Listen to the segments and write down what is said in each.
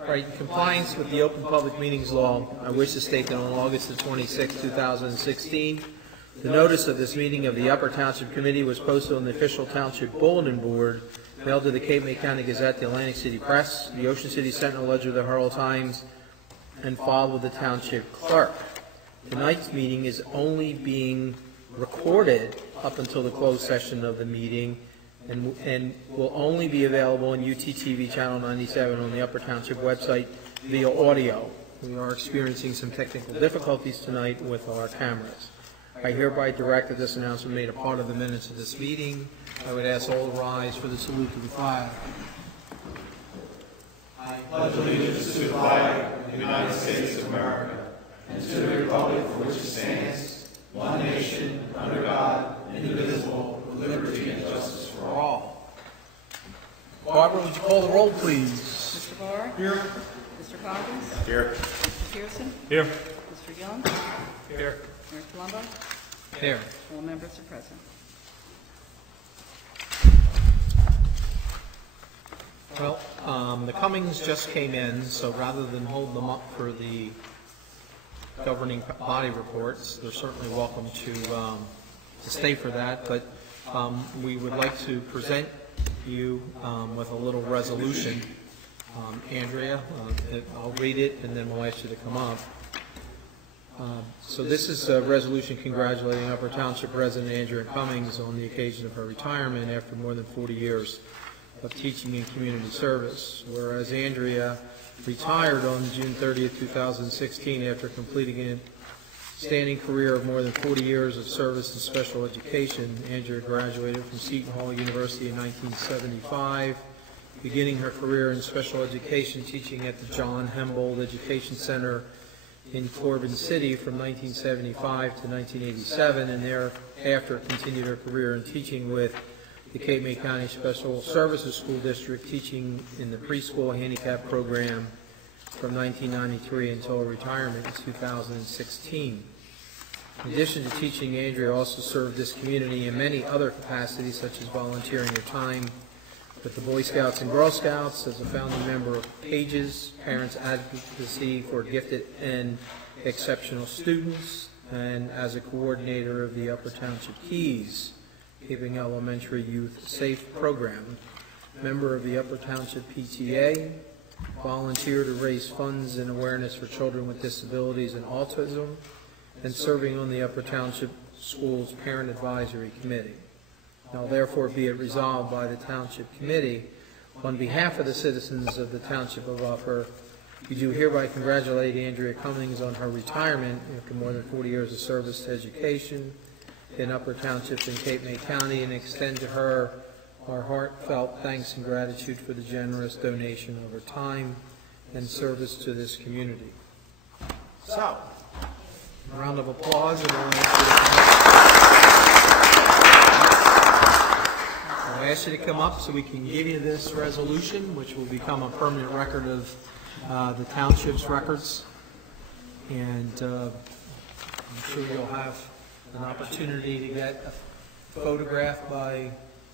Right, in compliance with the Open Public Meetings Law, I wish to state that on August the 26th, 2016, the notice of this meeting of the Upper Township Committee was posted on the official Township Bulletin Board, mailed to the Cape May County Gazette, the Atlantic City Press, the Ocean City Sentinel Ledger, the Herald Times, and filed with the Township Clerk. Tonight's meeting is only being recorded up until the closed session of the meeting, and will only be available on UTTV Channel 97 on the Upper Township website via audio. We are experiencing some technical difficulties tonight with our cameras. I hereby direct that this announcement made a part of the minutes of this meeting. I would ask all to rise for the salute to the flag. I pledge allegiance to the flag of the United States of America and to the republic for which it stands, one nation, under God, indivisible, with liberty and justice for all. Barbara, would you call the roll, please? Mr. Barr? Here. Mr. Coggins? Here. Mr. Pearson? Here. Mr. Young? Here. Mayor Colombo? Here. All members are present. Well, the Cummings just came in, so rather than hold them up for the governing body reports, they're certainly welcome to stay for that, but we would like to present you with a little resolution. Andrea, I'll read it and then we'll ask you to come up. So this is a resolution congratulating Upper Township resident Andrea Cummings on the occasion of her retirement after more than 40 years of teaching and community service. Whereas Andrea retired on June 30th, 2016 after completing a standing career of more than 40 years of service in special education. Andrea graduated from Seton Hall University in 1975, beginning her career in special education teaching at the John Hembold Education Center in Corbin City from 1975 to 1987, and thereafter continued her career in teaching with the Cape May County Special Services School District, teaching in the preschool handicap program from 1993 until her retirement in 2016. In addition to teaching, Andrea also served this community in many other capacities, such as volunteering her time with the Boy Scouts and Girl Scouts, as a founding member of PAGES, Parents Advocacy for Gifted and Exceptional Students, and as a coordinator of the Upper Township Keys, Keeping Elementary Youth Safe program, member of the Upper Township PTA, volunteer to raise funds and awareness for children with disabilities and autism, and serving on the Upper Township Schools Parent Advisory Committee. Now therefore be it resolved by the Township Committee, on behalf of the citizens of the Township of Upper, we do hereby congratulate Andrea Cummings on her retirement after more than 40 years of service to education in Upper Township and Cape May County, and extend to her our heartfelt thanks and gratitude for the generous donation of her time and service to this community. So, a round of applause. And I'll ask you to come up so we can give you this resolution, which will become a permanent record of the Township's records. And I'm sure you'll have an opportunity to get a photograph by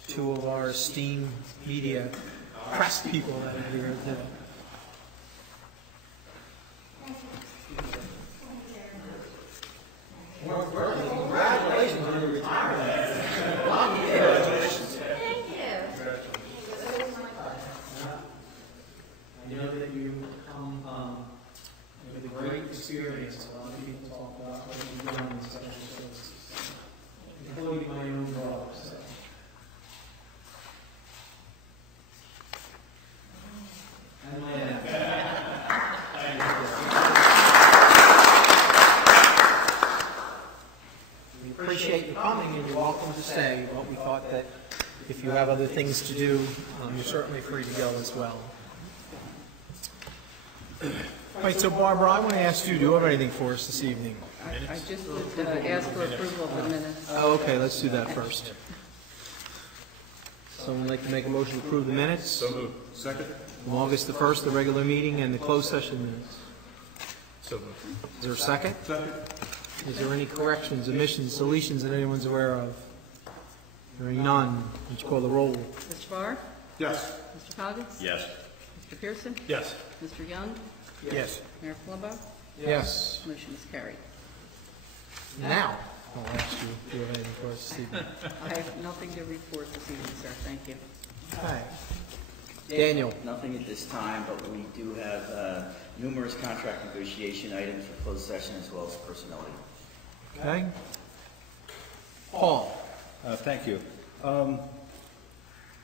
two of our esteemed media press people that are here today. Congratulations on your retirement. Congratulations. Thank you. I know that you come with a great experience. A lot of people talk about what you've done in special services, including my own brother. So. And my We appreciate you coming, and you're welcome to stay, but we thought that if you have other things to do, you're certainly free to go as well. All right, so Barbara, I want to ask you, do you have anything for us this evening? I just would ask for approval of the minutes. Oh, okay, let's do that first. Someone like to make a motion to approve the minutes? So moved. Second. From August the 1st, the regular meeting, and the closed session minutes. So moved. Is there a second? Second. Is there any corrections, omissions, deletions that anyone's aware of? Hearing none, would you call the roll? Mr. Barr? Yes. Mr. Coggins? Yes. Mr. Pearson? Yes. Mr. Young? Yes. Mayor Palumbo? Yes. Motion is carried. Now, I'll ask you if you have anything for us this evening. I have nothing to report this evening, sir. Thank you. Okay. Daniel. Nothing at this time, but we do have numerous contract negotiation items for closed session as well as personnel. Okay. Paul. Thank you. The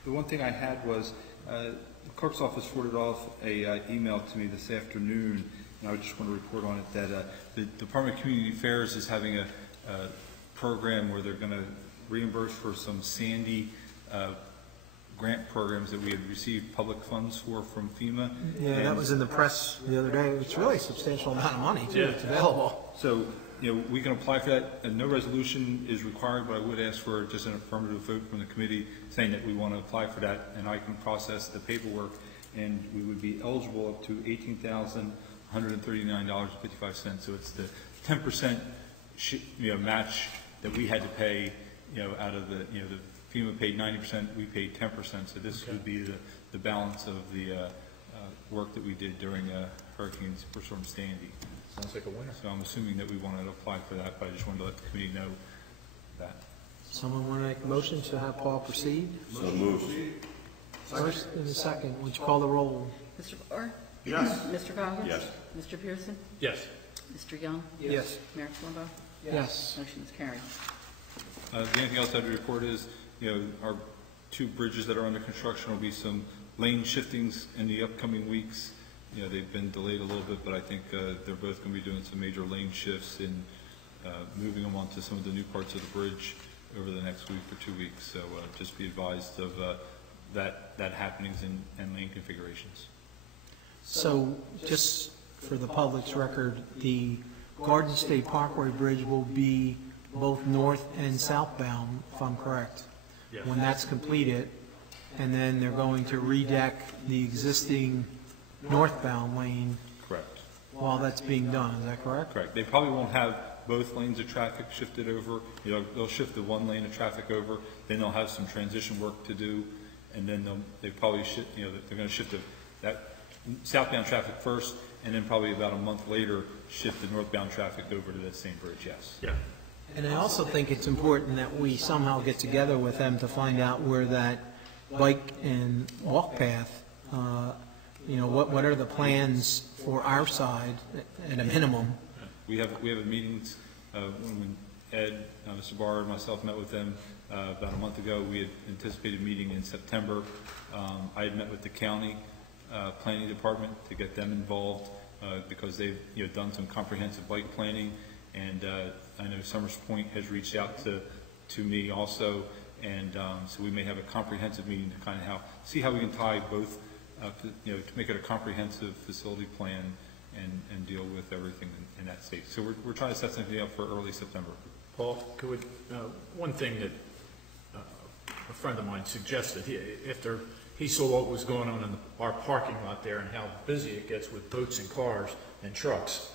one thing I had was, the clerk's office forwarded off a email to me this afternoon, and I just want to report on it that the Department of Community Affairs is having a program where they're going to reimburse for some Sandy grant programs that we had received public funds for from FEMA. Yeah, that was in the press the other day. It's really a substantial amount of money, too. It's available. So, we can apply for that, and no resolution is required, but I would ask for just an affirmative vote from the committee saying that we want to apply for that, and I can process the paperwork, and we would be eligible up to $18,139.55. So it's the 10% match that we had to pay, out of the FEMA paid 90%, we paid 10%. So this would be the balance of the work that we did during Hurricane Superstorm Sandy. Sounds like a winner. So I'm assuming that we wanted to apply for that, but I just wanted to let the committee know that. Someone want to make a motion to have Paul proceed? So moved. First and a second. Would you call the roll? Mr. Barr? Yes. Mr. Coggins? Yes. Mr. Pearson? Yes. Mr. Young? Yes. Mayor Palumbo? Yes. Motion is carried. The only thing else I have to report is, our two bridges that are under construction will be some lane shiftings in the upcoming weeks. They've been delayed a little bit, but I think they're both going to be doing some major lane shifts and moving them onto some of the new parts of the bridge over the next week or 2 weeks. So just be advised of that happenings and lane configurations. So just for the public's record, the Garden State Parkway Bridge will be both north and southbound, if I'm correct, when that's completed. And then they're going to redeck the existing northbound lane Correct. while that's being done. Is that correct? Correct. They probably won't have both lanes of traffic shifted over. They'll shift the one lane of traffic over, then they'll have some transition work to do, and then they probably shift, they're going to shift that southbound traffic first, and then probably about a month later, shift the northbound traffic over to that same bridge, yes. Yeah. And I also think it's important that we somehow get together with them to find out where that bike and walk path, what are the plans for our side at a minimum? We have a meetings, when Ed, Mr. Barr, and myself met with them about a month ago. We had anticipated meeting in September. I had met with the county planning department to get them involved because they've done some comprehensive bike planning, and I know Summers Point has reached out to me also, and so we may have a comprehensive meeting to kind of see how we can tie both, to make it a comprehensive facility plan and deal with everything in that state. So we're trying to set something up for early September. Paul, one thing that a friend of mine suggested, he saw what was going on in our parking lot there and how busy it gets with boats and cars and trucks.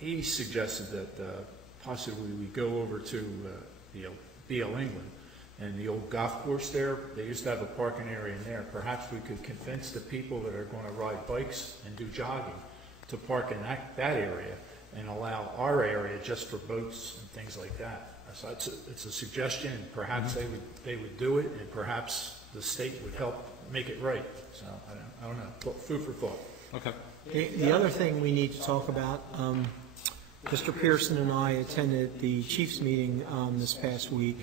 He suggested that possibly we go over to BL England and the old golf course there. They used to have a parking area in there. Perhaps we could convince the people that are going to ride bikes and do jogging to park in that area and allow our area just for boats and things like that. So it's a suggestion, and perhaps they would do it, and perhaps the state would help make it right. So I don't know. Food for thought. Okay. The other thing we need to talk about, Mr. Pearson and I attended the Chiefs meeting this past week,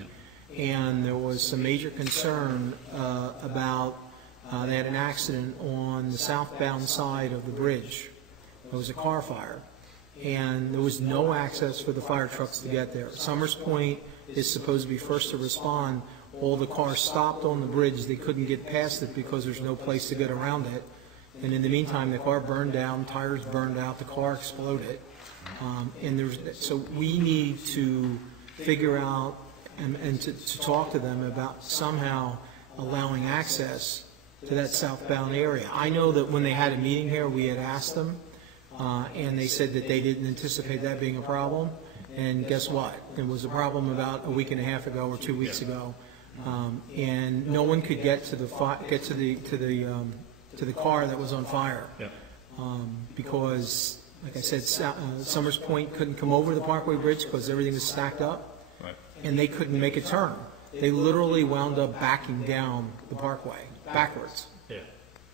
and there was some major concern about they had an accident on the southbound side of the bridge. There was a car fire, and there was no access for the fire trucks to get there. Summers Point is supposed to be first to respond. All the cars stopped on the bridge. They couldn't get past it because there's no place to get around it. And in the meantime, the car burned down, tires burned out, the car exploded. So we need to figure out and to talk to them about somehow allowing access to that southbound area. I know that when they had a meeting here, we had asked them, and they said that they didn't anticipate that being a problem. And guess what? It was a problem about a week and a half ago or 2 weeks ago, and no one could get to the to the car that was on fire. Yeah. Because, like I said, Summers Point couldn't come over the Parkway Bridge because everything was stacked up, Right. and they couldn't make a turn. They literally wound up backing down the Parkway, backwards, Yeah.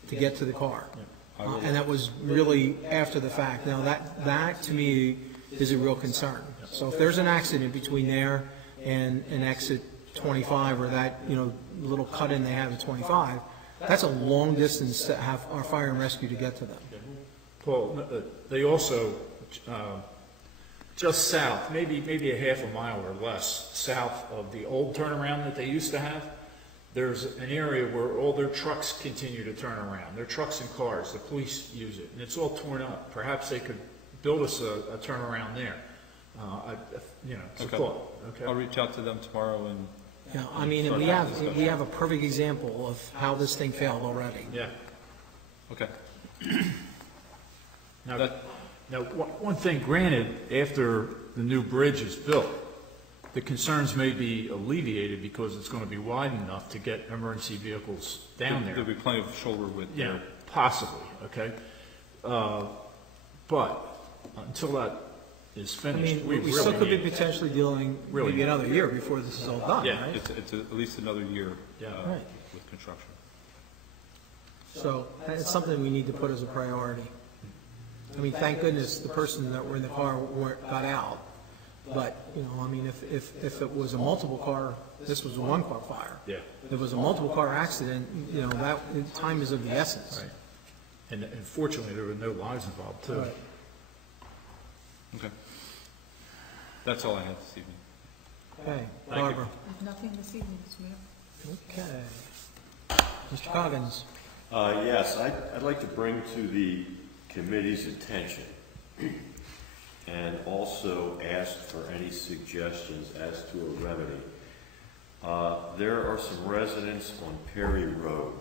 to get to the car. I will- And that was really after the fact. Now, that to me is a real concern. So if there's an accident between there and exit 25, or that, little cut-in they have at 25, that's a long distance to have our fire and rescue to get to them. Paul, they also, just south, maybe a half a mile or less south of the old turnaround that they used to have, there's an area where all their trucks continue to turn around. Their trucks and cars, the police use it, and it's all torn up. Perhaps they could build us a turnaround there. It's a Okay. thought, okay? I'll reach out to them tomorrow and, Yeah, I mean, and we have a perfect example of how this thing failed already. Yeah. okay. Now, That- one thing, granted, after the new bridge is built, the concerns may be alleviated because it's going to be wide enough to get emergency vehicles down there. There'll be plenty of shoulder width Yeah, there. possibly, okay? But until that is I finished, mean, we we still could be really need. potentially dealing Really maybe another year before this is all done, Yeah. right? It's at least another year Yeah. Right. with construction. So that's something we need to put as a priority. I mean, thank goodness the person that were in the car got out. But, I mean, if it was a multiple car, this was a one-car fire. Yeah. If it was a multiple car accident, that time is of the essence. Right. And fortunately, there were no lives involved, too. Right. Okay. That's all I have this evening. Okay, Thank you. Barbara. I have nothing this evening, Mr. Mayor. Okay. Mr. Coggins. Yes, I'd like to bring to the committee's attention and also ask for any suggestions as to a remedy. There are some residents on Perry Road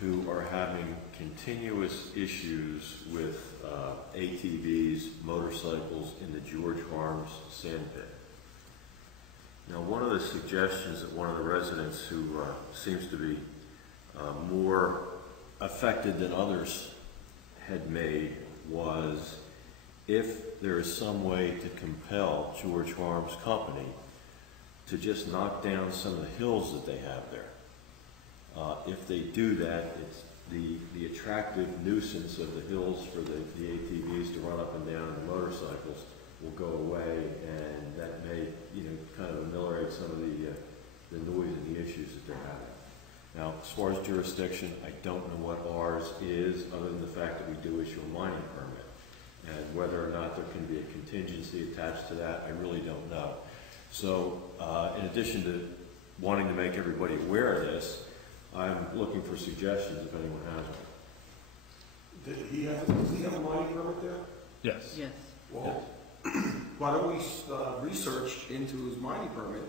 who are having continuous issues with ATVs, motorcycles in the George Harms sand pit. Now, one of the suggestions that one of the residents who seems to be more affected than others had made was if there is some way to compel George Harms Company to just knock down some of the hills that they have there. If they do that, it's the attractive nuisance of the hills for the ATVs to run up and down and the motorcycles will go away, and that may, kind of ameliorate some of the noise and the issues that they're having. Now, as far as jurisdiction, I don't know what ours is, other than the fact that we do issue a mining permit. And whether or not there can be a contingency attached to that, I really don't know. So, in addition to wanting to make everybody aware of this, I'm looking for suggestions if anyone has one. Does he have a mining permit there? Yes. Yes. Well, why don't we research into his mining permit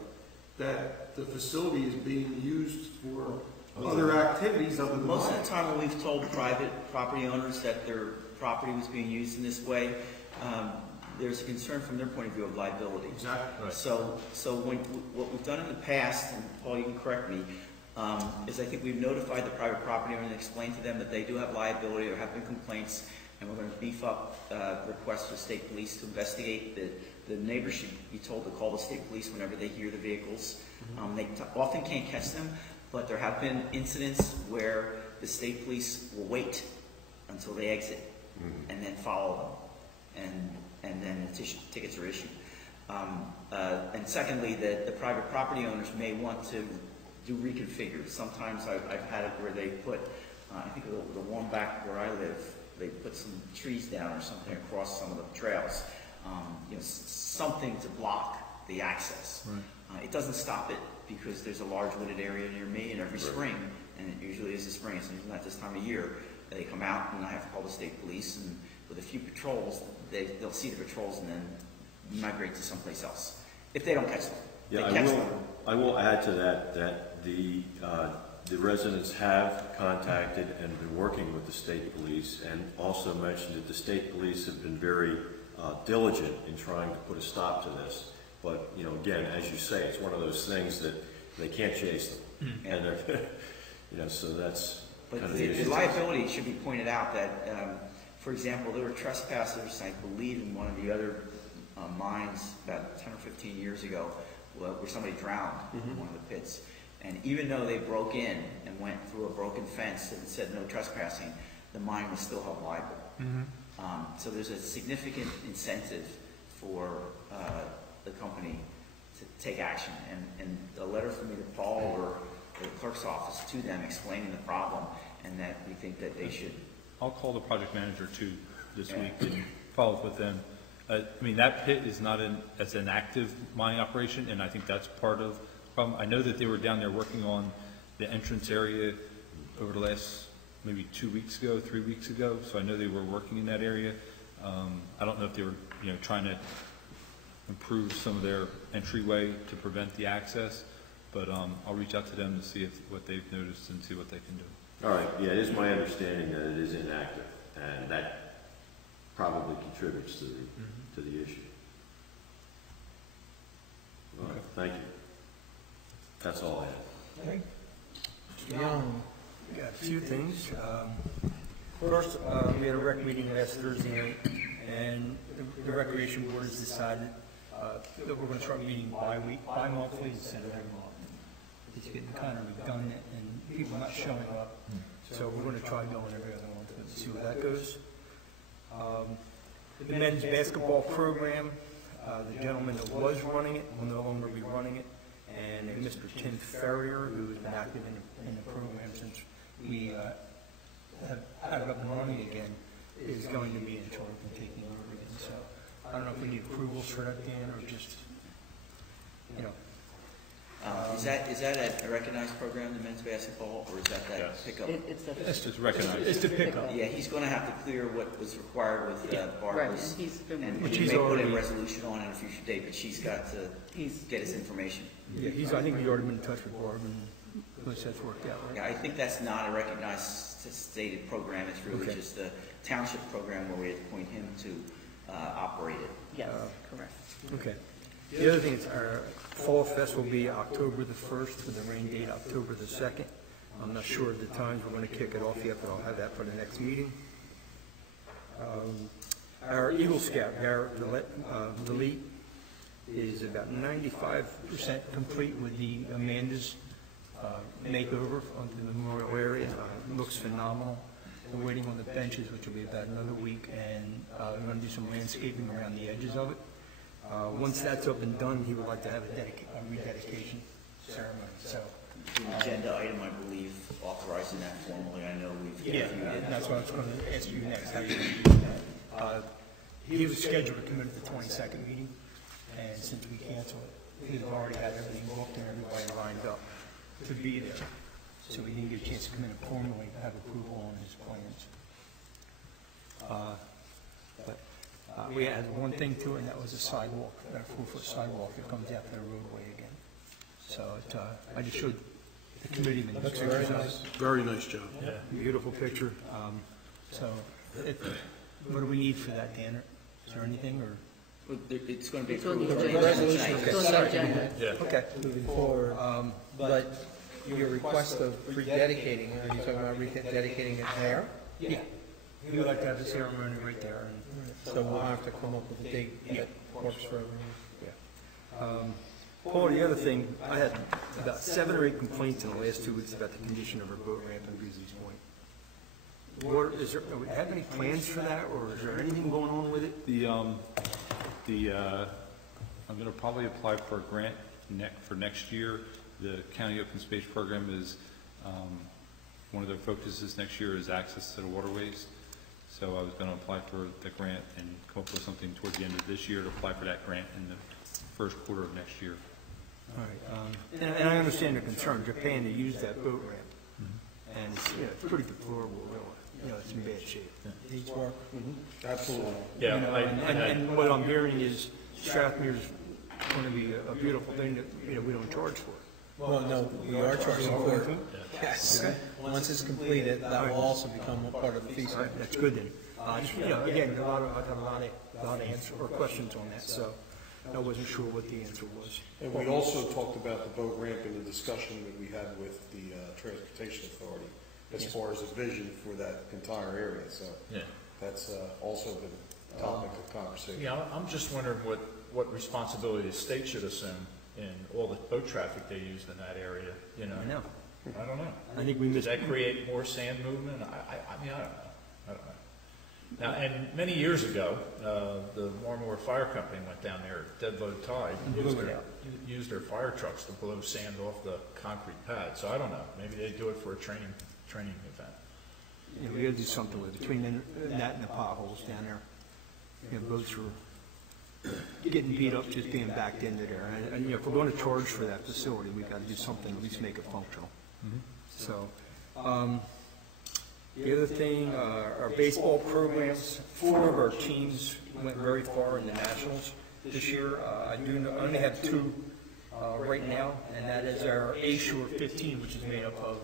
that the facility is being used for other activities other than Most of mining? the time when we've told private property owners that their property was being used in this way, there's a concern from their point of view of liability. Exactly. Right. So what we've done in the past, and Paul, you can correct me, is I think we've notified the private property owner and explained to them that they do have liability, there have been complaints, and we're going to beef up requests for state police to investigate. The neighbors should be told to call the state police whenever they hear the vehicles. They often can't catch them, but there have been incidents where the state police will wait until they exit and then follow them, and then tickets are issued. And secondly, the private property owners may want to do reconfigure. Sometimes I've had it where they put, I think the one back where I live, they put some trees down or something across some of the trails, something to block the access. Right. It doesn't stop it because there's a large wooded area near me, and every spring, and it usually is the spring, it's usually not this time of year, they come out and I have to call the state police, and with a few patrols, they'll see the patrols and then migrate to someplace else. If they don't catch them. Yeah, They catch them. I will add to that the residents have contacted and been working with the state police, and also mentioned that the state police have been very diligent in trying to put a stop to this. But, again, as you say, it's one of those things that they can't chase them. And they're, so that's But kind of the liability should be pointed out that, for example, there were trespassers, I believe, in one of the other mines about 10 or 15 years ago, where somebody drowned in one of the pits. And even though they broke in and went through a broken fence and said no trespassing, the mine was still held liable. So there's a significant incentive for the company to take action. And a letter from either Paul or the clerk's office to them explaining the problem, and that we think that they should. I'll call the project manager too this week and follow up with them. I mean, that pit is not as an active mining operation, and I think that's part of the problem. I know that they were down there working on the entrance area over the last maybe 2 weeks ago, 3 weeks ago, so I know they were working in that area. I don't know if they were, trying to improve some of their entryway to prevent the access, but I'll reach out to them to see what they've noticed and see what they can do. All right, yeah, it is my understanding that it is inactive, and that probably contributes to the issue. All right, thank you. That's all I have. Mr. Young, We got a few things. First, we had a rec meeting last Thursday night, and the recreation board has decided that we're going to start meeting bi-monthly instead of every month. It's getting kind of redundant, and people not showing up, so we're going to try going every other month and see where that goes. The men's basketball program, the gentleman that was running it will no longer be running it, and Mr. Tim Ferrier, who has been active in the program since we have had it up and running again, is going to be in charge of taking over again. So I don't know if we need approvals for that, Dan, or just, Is that a recognized program, the men's basketball, or is that Yes. pickup? It's just recognized. It's to pick up. Yeah, he's going to have to clear what was required with Right, Barbara's. and he's been, And Which we he's may put a already- resolution on at a future date, but she's got to get his information. Yeah, I think he's already been in touch with Barb, and most that's worked out, right? Yeah, I think that's not a recognized stated program. It's really Okay. just the township program where we appoint him to operate it. yes, correct. Okay. The other thing is our Fall Fest will be October the 1st with the rain date October the 2nd. I'm not sure of the times we're going to kick it off yet, but I'll have that for the next meeting. Our Eagle Scout, Garrett Delete, is about 95% complete with the Amanda's makeover onto the memorial area. Looks phenomenal. We're waiting on the benches, which will be about another week, and we're going to do some landscaping around the edges of it. Once that's up and done, he would like to have a rededication ceremony, so. An agenda item, I believe, authorizing that formally. I know we've Yeah, reviewed it. that's what I was going to ask you next. How you do that. He was scheduled to come in at the 22nd meeting, and since we canceled it, we've already had everything booked and everybody lined up to be there. So we didn't get a chance to come in and formally have approval on his plans. We had one thing to it, and that was a sidewalk, that 4-foot sidewalk that comes out to the roadway again. So I just showed the committee the pictures of it. Very nice job. Beautiful picture. What do we need for that, Dan? Is there anything, or? Well, it's going to be It's on the approved. agenda. Tonight. It's on the agenda. Okay. moving forward, but your request of rededicating, are you talking about rededicating it there? Yeah. We would like to have the ceremony right there. So we'll have to come up with a date that works for everyone. Paul, the other thing, I had about 7 or 8 complaints in the last 2 weeks about the condition of our boat ramp in Beasley's Point. Do we have any plans for that, or is there anything going on with it? I'm going to probably apply for a grant for next year. The county open space program is, one of their focuses next year is access to the waterways. So I was going to apply for the grant and come up with something towards the end of this year to apply for that grant in the first quarter of next year. All right. And I understand the concern. They're paying to use that boat ramp. And it's pretty deplorable, really. It's in bad shape. Needs work. Absolutely. Yeah, And what I'm hearing is Strathmere's going to be a beautiful thing that we don't charge for. Well, no, we are charging for it. Yes. Once it's completed, that will also become a part of the fee All schedule. right, that's good then. Again, I've had a lot of answers or questions on that, so I wasn't sure what the answer was. And we also talked about the boat ramp in the discussion that we had with the Transportation Authority. as far as a vision for that entire area, so Yeah. that's also the topic of conversation. Yeah, I'm just wondering what responsibility the state should assume in all the boat traffic they used in that area, you know? I know. I don't know. I think we Does missed, that create more sand movement? I mean, I don't know. I don't know. Now, and many years ago, the Warmore Fire Company went down there at dead low tide and used their fire trucks to blow sand off the concrete pad. So I don't know. Maybe they do it for a training event. you know, we gotta do something with it. Between that and the potholes down there. You know, boats were getting beat up just being backed into there. And, you know, if we're gonna charge for that facility, we've gotta do something, at least make it functional. So, the other thing, our baseball programs, 4 of our teams went very far in the nationals this year. I only have 2 right now, and that is our A-Shore 15, which is made up of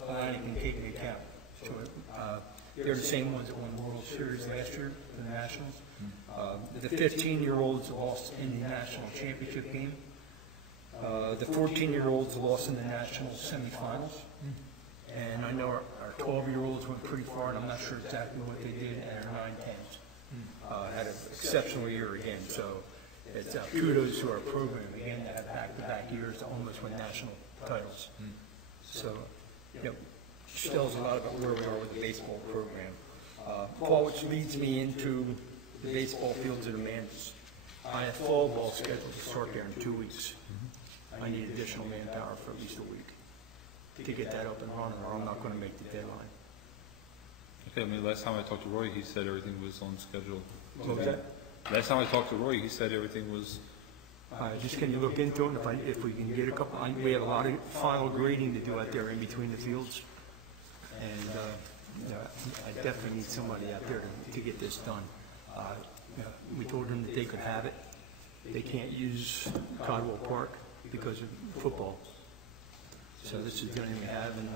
Atlantic and Cape May Cap. So, they're the same ones that won World Series last year for the nationals. The 15-year-olds lost in the national championship game. The 14-year-olds lost in the national semifinals. And I know our 12-year-olds went pretty far, and I'm not sure exactly what they did, and our 9-10s had an exceptional year again. So it's kudos to our program again to have back-to-back years to almost win national titles. So, you know, tells a lot about where we are with the baseball program. Paul, which leads me into the baseball fields at Amanda's. I have fall ball scheduled to start there in 2 weeks. I need additional manpower for at least a week to get that up and running, or I'm not going to make the deadline. Okay, I mean, last time I talked to Roy, he said everything was on schedule. What was that? Last time I talked to Roy, he said everything was, Just can you look into it, if we can get a couple, we have a lot of final grading to do out there in between the fields. And, you know, I definitely need somebody out there to get this done. You know, we told them that they could have it. They can't use Codwell Park because of football. So this is the only thing we have, and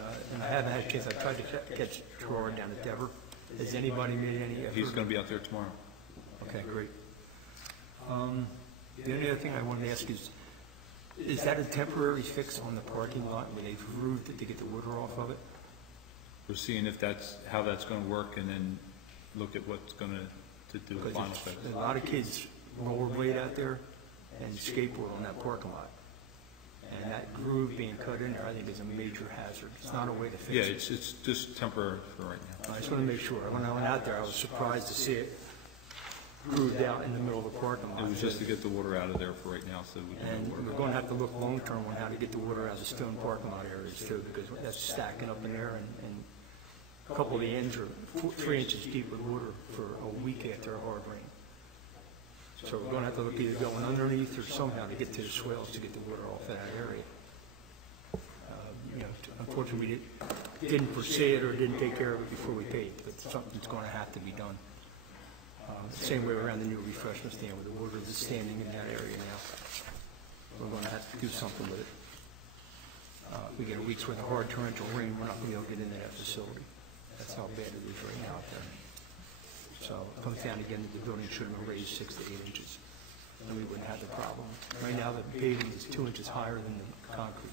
I haven't had a chance. I tried to catch Gerard down at Dever. Has anybody made any effort? he's going to be out there tomorrow. Okay, great. The only other thing I wanted to ask is that a temporary fix on the parking lot where they've roofed it to get the water off of it? We're seeing if how that's going to work, and then look at what's going to do the Because final fix. there's a lot of kids rollerblade out there and skateboard on that parking lot. And that groove being cut in there, I think is a major hazard. It's not a way to fix Yeah, it. it's just temporary for right now. I just want to make sure. When I went out there, I was surprised to see it grooved out in the middle of the parking lot. It was just to get the water out of there for right now, so we can And work. we're going to have to look long-term on how to get the water out of the stone parking lot areas too, because that's stacking up in there, and a couple of the ends are 3 inches deep with water for a week after a hard rain. So we're going to have to look either going underneath or somehow to get to the swales to get the water off that area. You know, unfortunately, we didn't foresee it or didn't take care of it before we paid, but something's going to have to be done. Same way around the new refreshment stand with the water that's standing in that area now. We're going to have to do something with it. If we get a week's worth of hard torrential rain, we're not going to be able to get into that facility. That's how bad it is right now out there. So it comes down again that the building should have been raised 6 to 8 inches, and we wouldn't have the problem. Right now, the paving is 2 inches higher than the concrete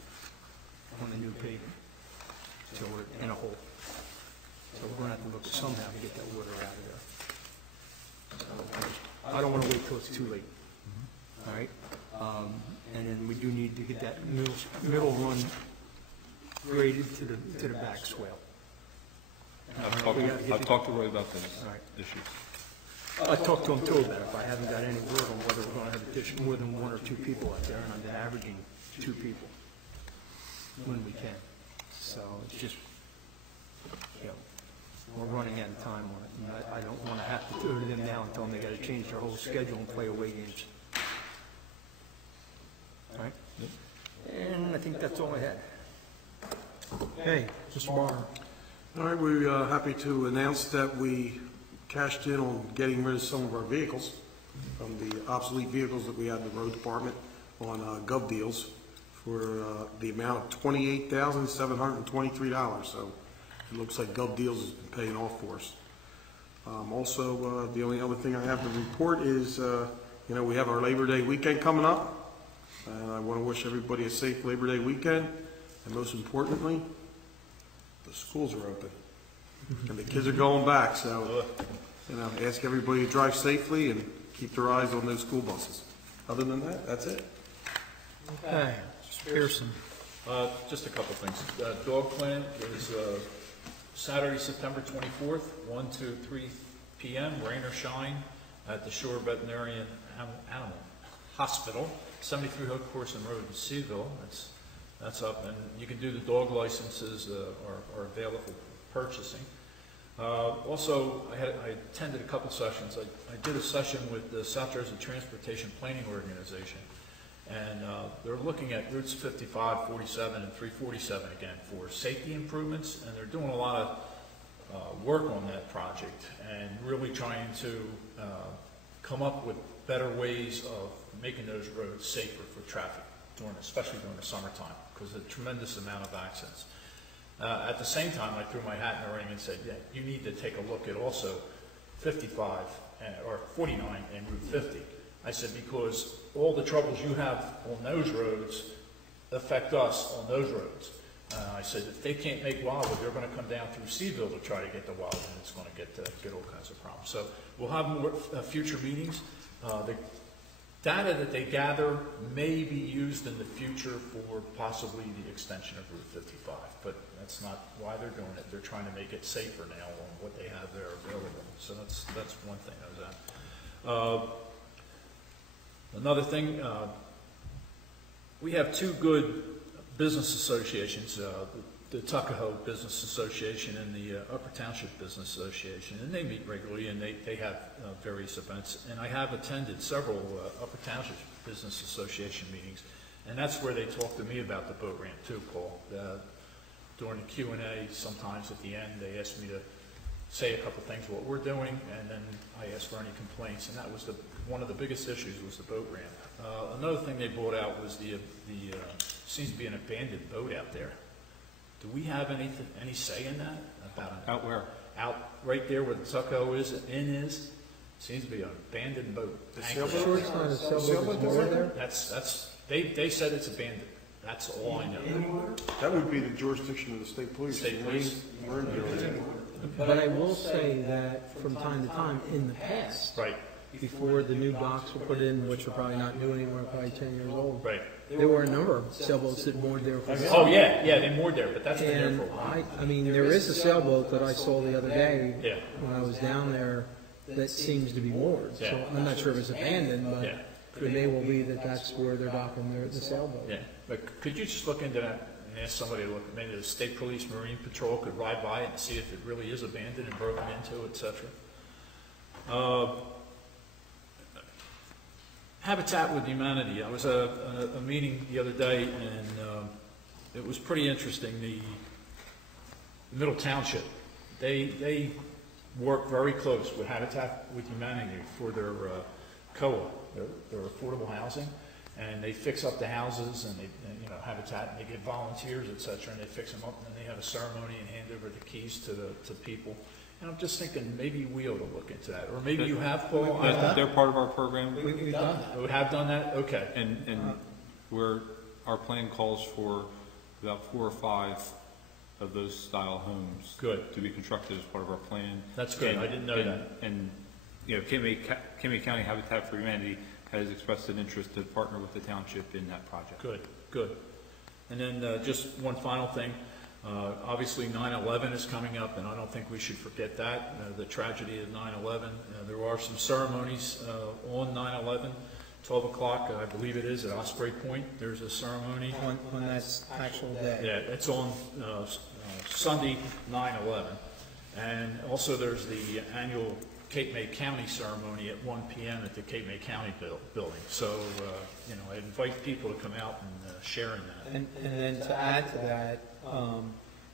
on the new paving. So we're in a hole. So we're going to have to look somehow to get that water out of there. I don't want to wait till it's too late, all right? And then we do need to get that middle run graded to the back swale. I've talked to Roy about those All right. issues. I talked to him too about it, but I haven't got any word on whether we're going to have more than 1 or 2 people out there, and I've been averaging 2 people when we can. So it's just, you know, we're running out of time on it, and I don't want to have to go to them now and tell them they got to change their whole schedule and play away games. All right? And I think that's all I had. Okay, Mr. Barr. All right, we're happy to announce that we cashed in on getting rid of some of our vehicles, from the obsolete vehicles that we had in the road department on Gov Deals for the amount of $28,723. So it looks like Gov Deals has been paying off for us. Also, the only other thing I have to report is, you know, we have our Labor Day weekend coming up, and I want to wish everybody a safe Labor Day weekend, and most importantly, the schools are open. And the kids are going back, so, ask everybody to drive safely and keep their eyes on those school buses. Other than that, that's it. Okay, Mr. Pearson. Just a couple things. Dog clinic is Saturday, September 24th, 1 to 3 p.m., rain or shine, at the Shore Veterinary Animal Hospital, 73 Hook Corson Road in Seaville. That's up, and you can do the dog licenses are available for purchasing. Also, I attended a couple sessions. I did a session with the South Jersey Transportation Planning Organization, and they're looking at routes 55, 47, and 347 again for safety improvements, and they're doing a lot of work on that project and really trying to come up with better ways of making those roads safer for traffic, especially during the summertime, because there's a tremendous amount of accidents. At the same time, I threw my hat in the ring and said, yeah, you need to take a look at also 55 or 49 and Route 50. I said, because all the troubles you have on those roads affect us on those roads. I said, if they can't make Wildwood, they're going to come down through Seaville to try to get to Wildwood, and it's going to get all kinds of problems. So we'll have more future meetings. The data that they gather may be used in the future for possibly the extension of Route 55, but that's not why they're doing it. They're trying to make it safer now on what they have there available. So that's one thing I was at. Another thing, we have two good business associations, the Tuckahoe Business Association and the Upper Township Business Association, and they meet regularly and they have various events. And I have attended several Upper Township Business Association meetings, and that's where they talk to me about the boat ramp too, Paul. During the Q&A, sometimes at the end, they ask me to say a couple things what we're doing, and then I ask for any complaints, and that was one of the biggest issues was the boat ramp. Another thing they brought out was the seems to be an abandoned boat out there. Do we have any say in that? Out where? Out right there where the Tuckahoe is. Seems to be an abandoned boat. Sure it's not a sailboat that's moored there? They said it's abandoned. That's all I know. That would be the jurisdiction of the state police. State police. Marine Bureau. But I will say that from time to time in the past, Right, before the new docks were put in, which are probably not new anymore, probably 10 years old, right. there were a number of sailboats that moored there for Oh, yeah, they moored there, but that's been there And for a while. I mean, there is a sailboat that I saw the other day Yeah. when I was down there that seems to be moored. So Yeah. I'm not sure if it's abandoned, but Yeah. it may well be that that's where they're docking the sailboat. Yeah, but could you just look into that and ask somebody to look, maybe the State Police Marine Patrol could ride by it and see if it really is abandoned and broken into, et cetera. Habitat with Humanity. I was at a meeting the other day, and it was pretty interesting. The Middle Township, they work very close with Habitat with Humanity for their COA, their affordable housing, and they fix up the houses, and Habitat, and they get volunteers, et cetera, and they fix them up, and then they have a ceremony and hand over the keys to people. And I'm just thinking maybe we ought to look into that, or maybe you have, Paul. They're part of our program, We've done that. We have done that? Okay. and our plan calls for about 4 or 5 of those style homes. Good. To be constructed as part of our plan. That's good. I didn't know that. And Calumet County Habitat for Humanity has expressed an interest to partner with the township in that project. Good. And then just one final thing. Obviously, 9/11 is coming up, and I don't think we should forget that, the tragedy of 9/11. There are some ceremonies on 9/11, 12 o'clock, I believe it is, at Osprey Point. There's a ceremony. On that actual day. Yeah, it's on Sunday, 9/11. And also there's the annual Cape May County ceremony at 1 p.m. at the Cape May County building. So, I invite people to come out and share in that. And then to add to that,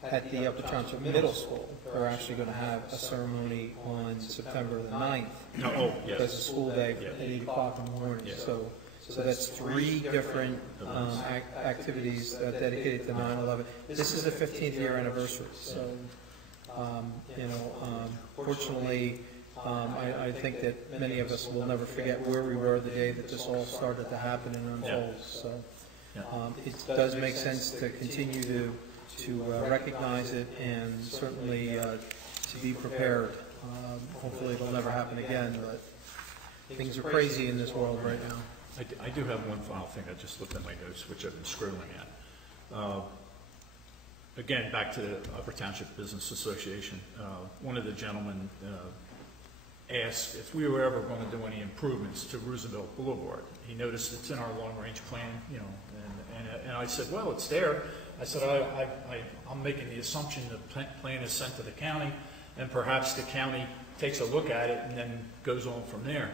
at the Upper Township Middle School, they're actually going to have a ceremony on September the 9th. Oh, yes. That's a school day Yeah. at 8 o'clock in the morning. Yeah. So that's 3 different activities dedicated to 9/11. This is the 15th year anniversary. So, fortunately, I think that many of us will never forget where we were the day that this all started to happen and unfold. So it does make sense to continue to recognize it and certainly to be prepared. Hopefully it'll never happen again, but things are crazy in this world right now. I do have one final thing. I just looked at my notes, which I've been scribbling at. Again, back to the Upper Township Business Association. One of the gentlemen asked if we were ever going to do any improvements to Roosevelt Boulevard. He noticed it's in our long-range plan, you know, and I said, well, it's there. I said, I'm making the assumption the plan is sent to the county, and perhaps the county takes a look at it and then goes on from there.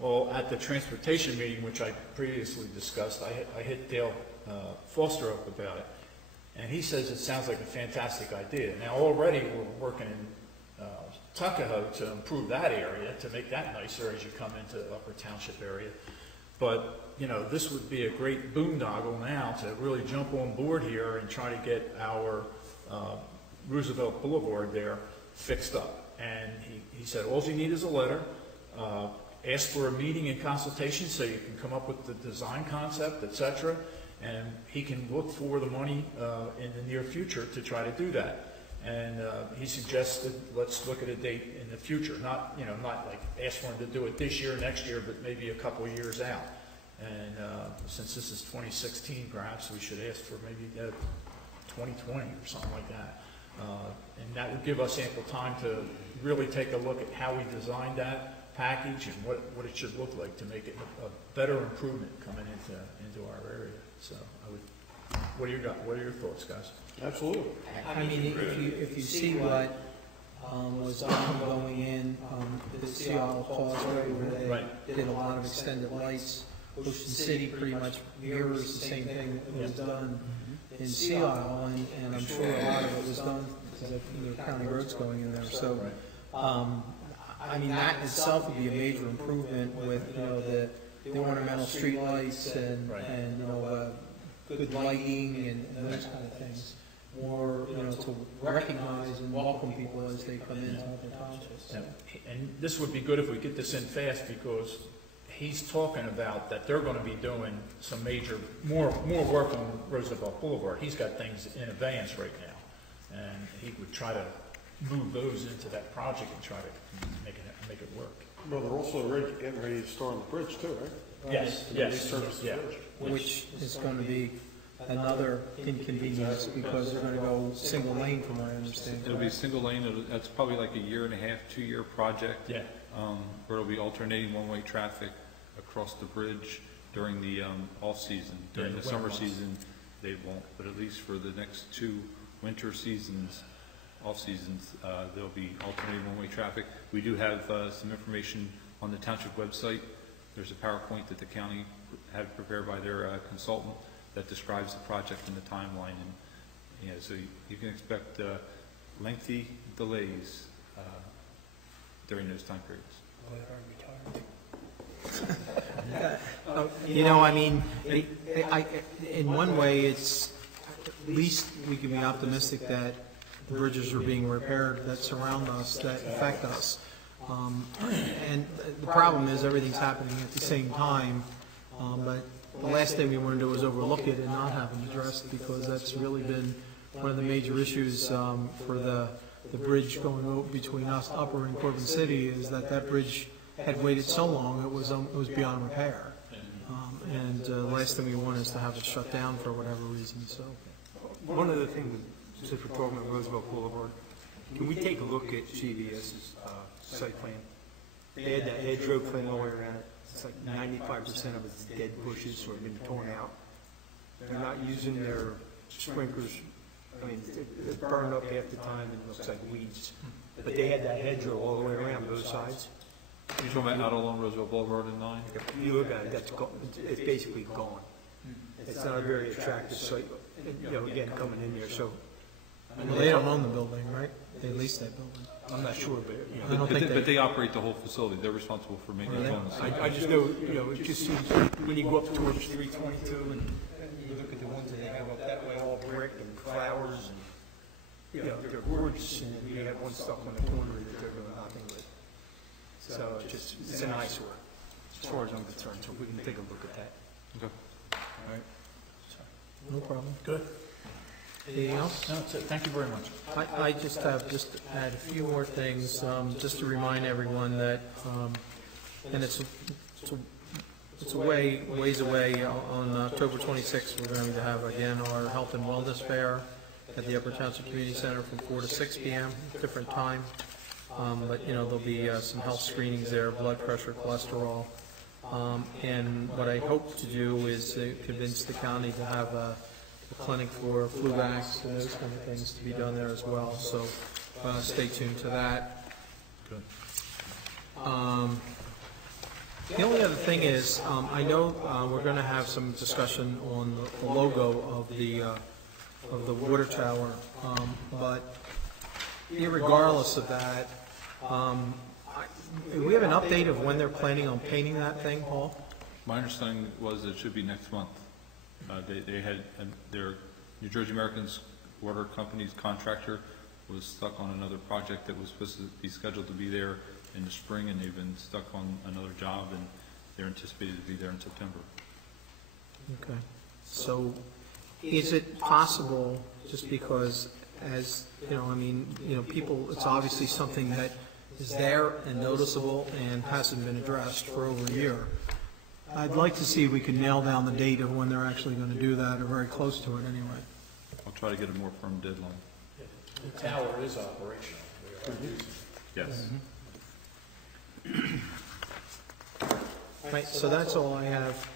Well, at the transportation meeting, which I previously discussed, I hit Dale Foster up about it, and he says it sounds like a fantastic idea. Now, already we're working in Tuckahoe to improve that area, to make that nicer as you come into the Upper Township area. But, you know, this would be a great boondoggle now to really jump on board here and try to get our Roosevelt Boulevard there fixed up. And he said, all you need is a letter, ask for a meeting and consultation so you can come up with the design concept, etc. And he can look for the money in the near future to try to do that. And he suggested, let's look at a date in the future, not like ask for him to do it this year, next year, but maybe a couple of years out. And since this is 2016, perhaps we should ask for maybe 2020 or something like that. And that would give us ample time to really take a look at how we designed that package and what it should look like to make it a better improvement coming into our area. So what do your thoughts, guys? Absolutely. I mean, if you see what was going in the Seattle Causeway, where they did a lot of extended lights, Ocean City pretty much mirrors the same thing that was done in Seattle, and I'm sure a lot of it was done because of county roads going in there. So, I mean, that itself would be a major improvement with the ornamental street lights and good lighting and those kind of things. More, to recognize and welcome people as they come into other townships. And this would be good if we get this in fast, because he's talking about that they're going to be doing some more work on Roosevelt Boulevard. He's got things in advance right now, and he would try to move those into that project and try to make it work. Well, they're also getting ready to start on the bridge too, right? Yes. Resurface the Yeah. bridge. Which is going to be another inconvenience because they're going to go single lane from what I understand. It'll be single lane. That's probably like a 1.5, 2-year project. Yeah. Where it'll be alternating one-way traffic across the bridge during the off-season. During the summer season, they won't, but at least for the next 2 winter seasons, off-seasons, there'll be alternating one-way traffic. We do have some information on the township website. There's a PowerPoint that the county had prepared by their consultant that describes the project and the timeline, and so you can expect lengthy delays during those time periods. I mean, in one way, it's at least we can be optimistic that the bridges are being repaired that surround us, that affect us. And the problem is everything's happening at the same time, but the last thing we want to do is overlook it and not have them addressed, because that's really been one of the major issues for the bridge going over between us, Upper and Corbin City, is that bridge had waited so long it was beyond repair. And the last thing we want is to have it shut down for whatever reason. So, One other thing, since we're talking about Roosevelt Boulevard, can we take a look at CVS's site plan? They had that hedgerow plan all the way around it. It's like 95% of it's dead bushes or been torn out. They're not using their sprinklers. I mean, it's burned up half the time and it looks like weeds. But they had that hedgerow all the way around both sides. You're talking about out along Roosevelt Boulevard and 9? If you look at it, that's gone. It's basically gone. It's not a very attractive site, again, coming in there, so well, they don't own the building, right? They lease that building. I'm not sure, but, I don't think But they operate the whole facility. They're responsible for maintaining the site. I just know, it just seems, when you go up towards 322 and you look at the ones that they have up that way, all brick and flowers, and, they're gorgeous, and we have one stuck on the corner that they're doing nothing with. So it's an eyesore, as far as I'm concerned, so we can take a look at that. Okay. All right. No problem. Good. Anything else? No, that's it. Thank you very much. I just have, just add a few more things, just to remind everyone that, and it's a ways away, on October 26th, we're going to have, again, our health and wellness fair at the Upper Township Community Center from 4 to 6 p.m., different time. But, there'll be some health screenings there, blood pressure, cholesterol. And what I hope to do is to convince the county to have a clinic for flu vax and those kind of things to be done there as well. So stay tuned to that. Good. The only other thing is, I know we're going to have some discussion on the logo of the water tower, but irregardless of that, do we have an update of when they're planning on painting that thing, Paul? My understanding was it should be next month. They had, their New Jersey Americans Water Company's contractor was stuck on another project that was supposed to be scheduled to be there in the spring, and they've been stuck on another job, and they're anticipated to be there in September. Okay. So is it possible, just because, as, people, it's obviously something that is there and noticeable and hasn't been addressed for over a year. I'd like to see if we can nail down the date of when they're actually going to do that, or very close to it anyway. I'll try to get a more firm deadline. The tower is operational. We are using it. Yes. Right, so that's all I have.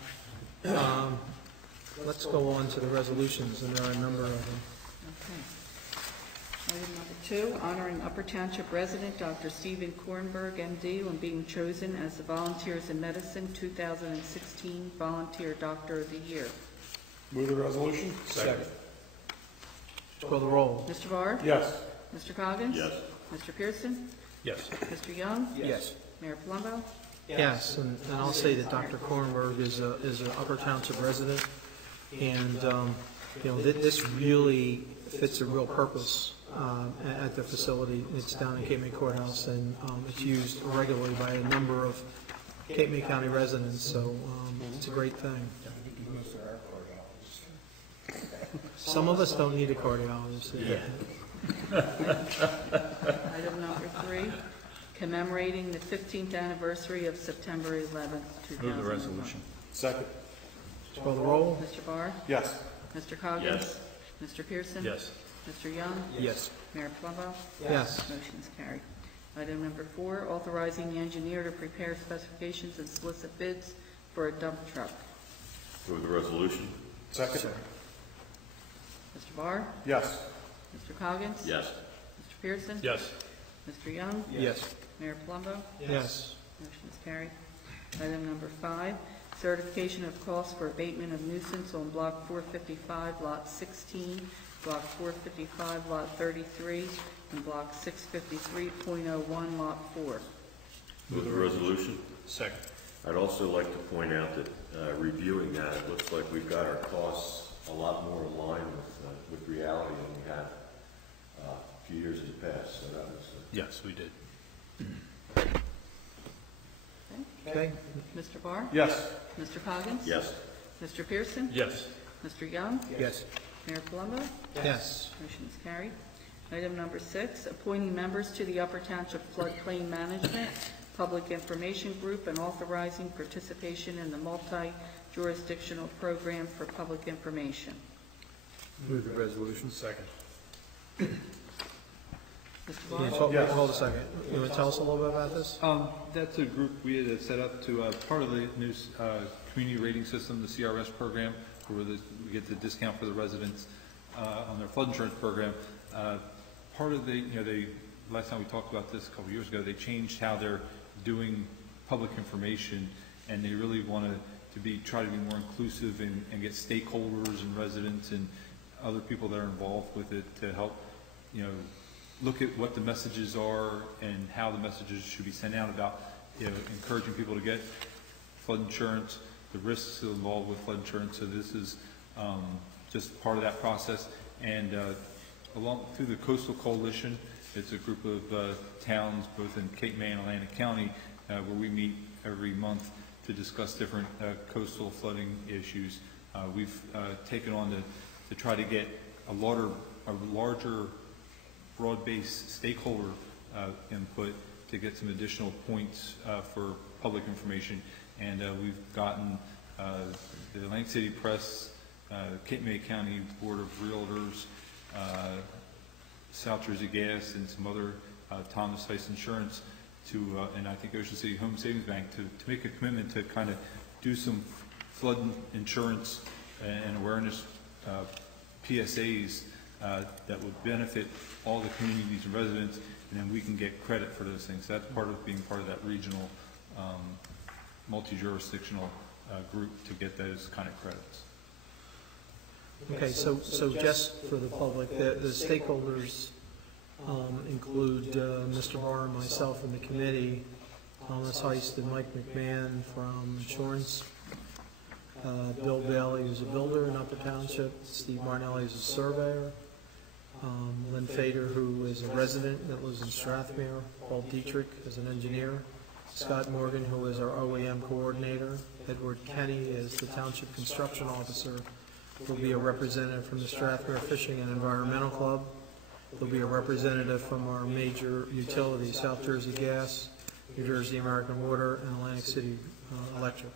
Let's go on to the resolutions, and there are a number of them. Okay. Item number 2, honoring Upper Township resident Dr. Stephen Kornberg, M.D., on being chosen as the Volunteers in Medicine 2016 Volunteer Doctor of the Year. Move the resolution. Second. Call the roll. Mr. Barr? Yes. Mr. Coggins? Yes. Mr. Pearson? Yes. Mr. Young? Yes. Mayor Palumbo? Yes, and I'll say that Dr. Kornberg is an Upper Township resident, and, this really fits a real purpose at the facility. It's down in Cape May Courthouse, and it's used regularly by a number of Cape May County residents, so it's a great thing. Some of us don't need a cardiologist. Item number 3, commemorating the 15th anniversary of September 11th, 2001. Move the resolution. Second. Call the roll. Mr. Barr? Yes. Mr. Coggins? Yes. Mr. Pearson? Yes. Mr. Young? Yes. Mayor Palumbo? Yes. Motion is carried. Item number 4, authorizing the engineer to prepare specifications and solicit bids for a dump truck. Move the resolution. Second. Mr. Barr? Yes. Mr. Coggins? Yes. Mr. Pearson? Yes. Mr. Young? Yes. Mayor Palumbo? Yes. Motion is carried. Item number 5, certification of costs for abatement of nuisance on Block 455, Lot 16, Block 455, Lot 33, and Block 653.01, Lot 4. Move the resolution. Second. I'd also like to point out that, reviewing that, it looks like we've got our costs a lot more in line with reality than we had a few years in the past, so that was... Yes, we did. Okay. Mr. Barr? Yes. Mr. Coggins? Yes. Mr. Pearson? Yes. Mr. Young? Yes. Mayor Palumbo? Yes. Motion is carried. Item number 6, appointing members to the Upper Township Floodplain Management Public Information Group and authorizing participation in the multi-jurisdictional program for public information. Move the resolution. Second. Mr. Barr? Hold a second. You want to tell us a little bit about this? That's a group we had set up to, part of the new community rating system, the CRS program, where we get the discount for the residents on their flood insurance program. Part of the, last time we talked about this a couple years ago, they changed how they're doing public information, and they really want to try to be more inclusive and get stakeholders and residents and other people that are involved with it to help, look at what the messages are and how the messages should be sent out about, encouraging people to get flood insurance, the risks involved with flood insurance. So this is just part of that process. And along through the Coastal Coalition, it's a group of towns, both in Cape May and Atlantic County, where we meet every month to discuss different coastal flooding issues. We've taken on to try to get larger broad-based stakeholder input to get some additional points for public information. And we've gotten the Atlantic City Press, Cape May County Board of Realtors, South Jersey Gas, and some other Thomas Heiss Insurance to, and I think Ocean City Home Savings Bank to make a commitment to kind of do some flood insurance and awareness PSAs that would benefit all the communities and residents, and then we can get credit for those things. That's part of being part of that regional multi-jurisdictional group to get those kind of credits. Okay, so just for the public, the stakeholders include Mr. Barr and myself and the committee, Thomas Heist and Mike McMahon from insurance, Bill Bailey, who's a builder in Upper Township, Steve Marnelli is a surveyor, Lynn Fader, who is a resident that lives in Strathmere, Paul Dietrich is an engineer, Scott Morgan, who is our OEM coordinator, Edward Kenny is the Township Construction Officer. There'll be a representative from the Strathmere Fishing and Environmental Club. There'll be a representative from our major utilities, South Jersey Gas, New Jersey American Water, and Atlantic City Electric.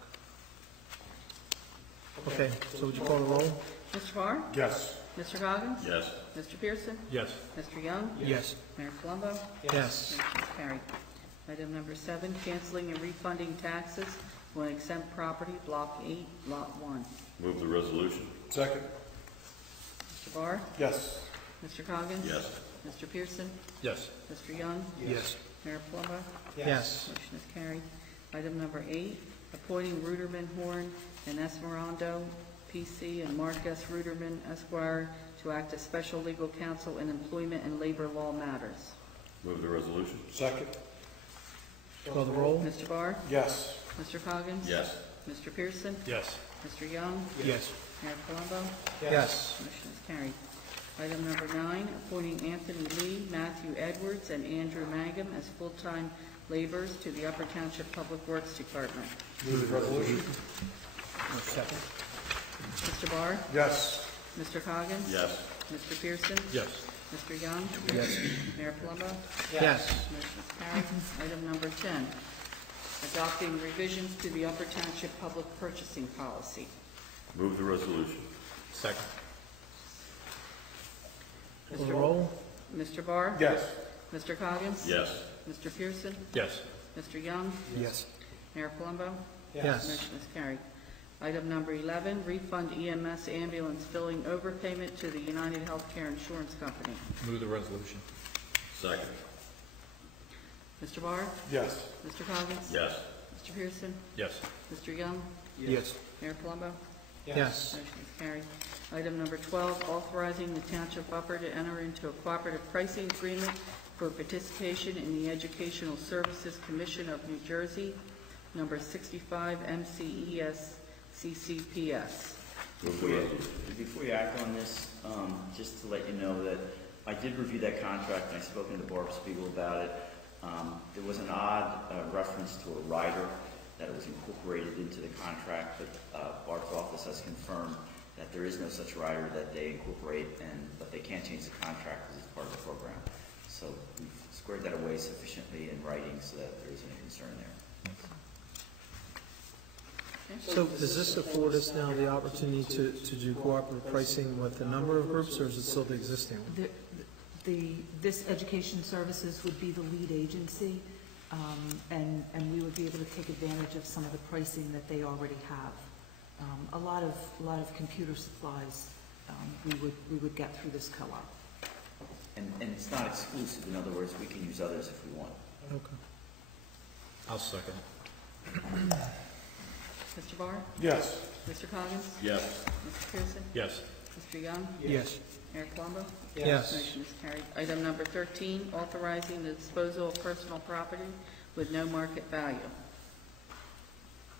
Okay, so would you call the roll? Mr. Barr? Yes. Mr. Coggins? Yes. Mr. Pearson? Yes. Mr. Young? Yes. Mayor Colombo? Yes. Motion is carried. Item number 7, canceling and refunding taxes on exempt property, Block 8, Lot 1. Move the resolution. Second. Mr. Barr? Yes. Mr. Coggins? Yes. Mr. Pearson? Yes. Mr. Young? Yes. Mayor Colombo? Yes. Motion is carried. Item number 8, appointing Ruderman Horn and Esmeraldo, PC, and Mark S. Ruderman, Esquire, to act as special legal counsel in employment and labor law matters. Move the resolution. Second. Call the roll? Mr. Barr? Yes. Mr. Coggins? Yes. Mr. Pearson? Yes. Mr. Young? Yes. Mayor Colombo? Yes. Motion is carried. Item number 9, appointing Anthony Lee, Matthew Edwards, and Andrew Mangum as full-time laborers to the Upper Township Public Works Department. Move the resolution. Second. Mr. Barr? Yes. Mr. Coggins? Yes. Mr. Pearson? Yes. Mr. Young? Yes. Mayor Palumbo? Yes. Motion is carried. Item number 10, adopting revisions to the Upper Township Public Purchasing Policy. Move the resolution. Second. Call the roll? Mr. Barr? Yes. Mr. Coggins? Yes. Mr. Pearson? Yes. Mr. Young? Yes. Mayor Palumbo? Yes. Motion is carried. Item number 11, refund EMS ambulance filling overpayment to the United Healthcare Insurance Company. Move the resolution. Second. Mr. Barr? Yes. Mr. Coggins? Yes. Mr. Pearson? Yes. Mr. Young? Yes. Mayor Palumbo? Yes. Motion is carried. Item number 12, authorizing the Township Upper to enter into a cooperative pricing agreement for participation in the Educational Services Commission of New Jersey, number 65 MCES CCPS. Before you act on this, just to let you know that I did review that contract and I've spoken to Barb Spiegel about it. There was an odd reference to a rider that was incorporated into the contract, but Barb's office has confirmed that there is no such rider that they incorporate, but they can't change the contract because it's part of the program. So we've squared that away sufficiently in writing so that there isn't a concern there. So does this afford us now the opportunity to do cooperative pricing with a number of groups, or is it still the existing one? This education services would be the lead agency, and we would be able to take advantage of some of the pricing that they already have. A lot of computer supplies we would get through this co-op. And it's not exclusive. In other words, we can use others if we want. Okay. I'll second. Mr. Barr? Yes. Mr. Coggins? Yes. Mr. Pearson? Yes. Mr. Young? Yes. Mayor Palumbo? Yes. Motion is carried. Item number 13, authorizing the disposal of personal property with no market value.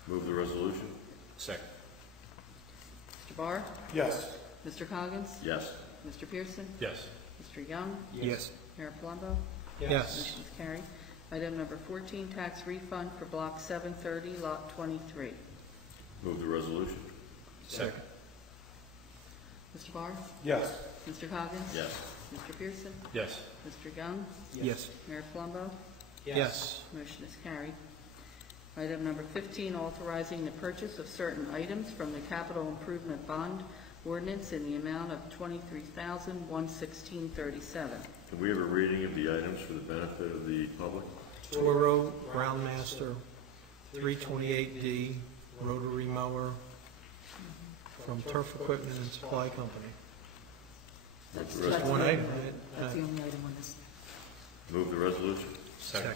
Move the resolution. Second. Mr. Barr? Yes. Mr. Coggins? Yes. Mr. Pearson? Yes. Mr. Young? Yes. Mayor Palumbo? Yes. Motion is carried. Item number 14, tax refund for Block 730, Lot 23. Move the resolution. Second. Mr. Barr? Yes. Mr. Coggins? Yes. Mr. Pearson? Yes. Mr. Young? Yes. Mayor Plumbo? Yes. Motion is carried. Item number 15, authorizing the purchase of certain items from the capital improvement bond ordinance in the amount of $23,116.37. Can we have a reading of the items for the benefit of the public? Toro, Groundmaster, 328D, rotary mower from Turf Equipment and Supply Company. That's That's One the- item, right? That's the only item on this. Move the resolution? Second.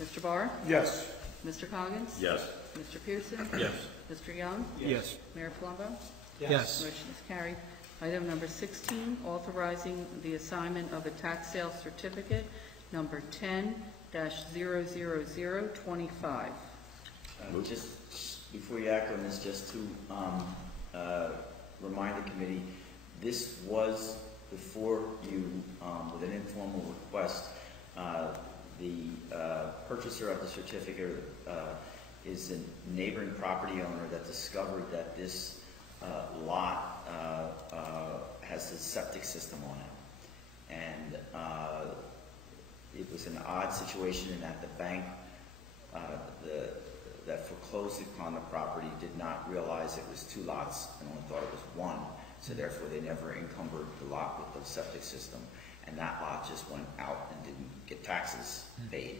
Mr. Barr? Yes. Mr. Coggins? Yes. Mr. Pearson? Yes. Mr. Young? Yes. Mayor Plumbo? Yes. Motion is carried. Item number 16, authorizing the assignment of a tax sale certificate, number 10-00025. Just before you act on this, just to remind the committee, this was before you, with an informal request. The purchaser of the certificate is a neighboring property owner that discovered that this lot has a septic system on it. And it was an odd situation in that the bank that foreclosed upon the property did not realize it was 2 lots and only thought it was 1. So therefore, they never encumbered the lot with the septic system. And that lot just went out and didn't get taxes paid.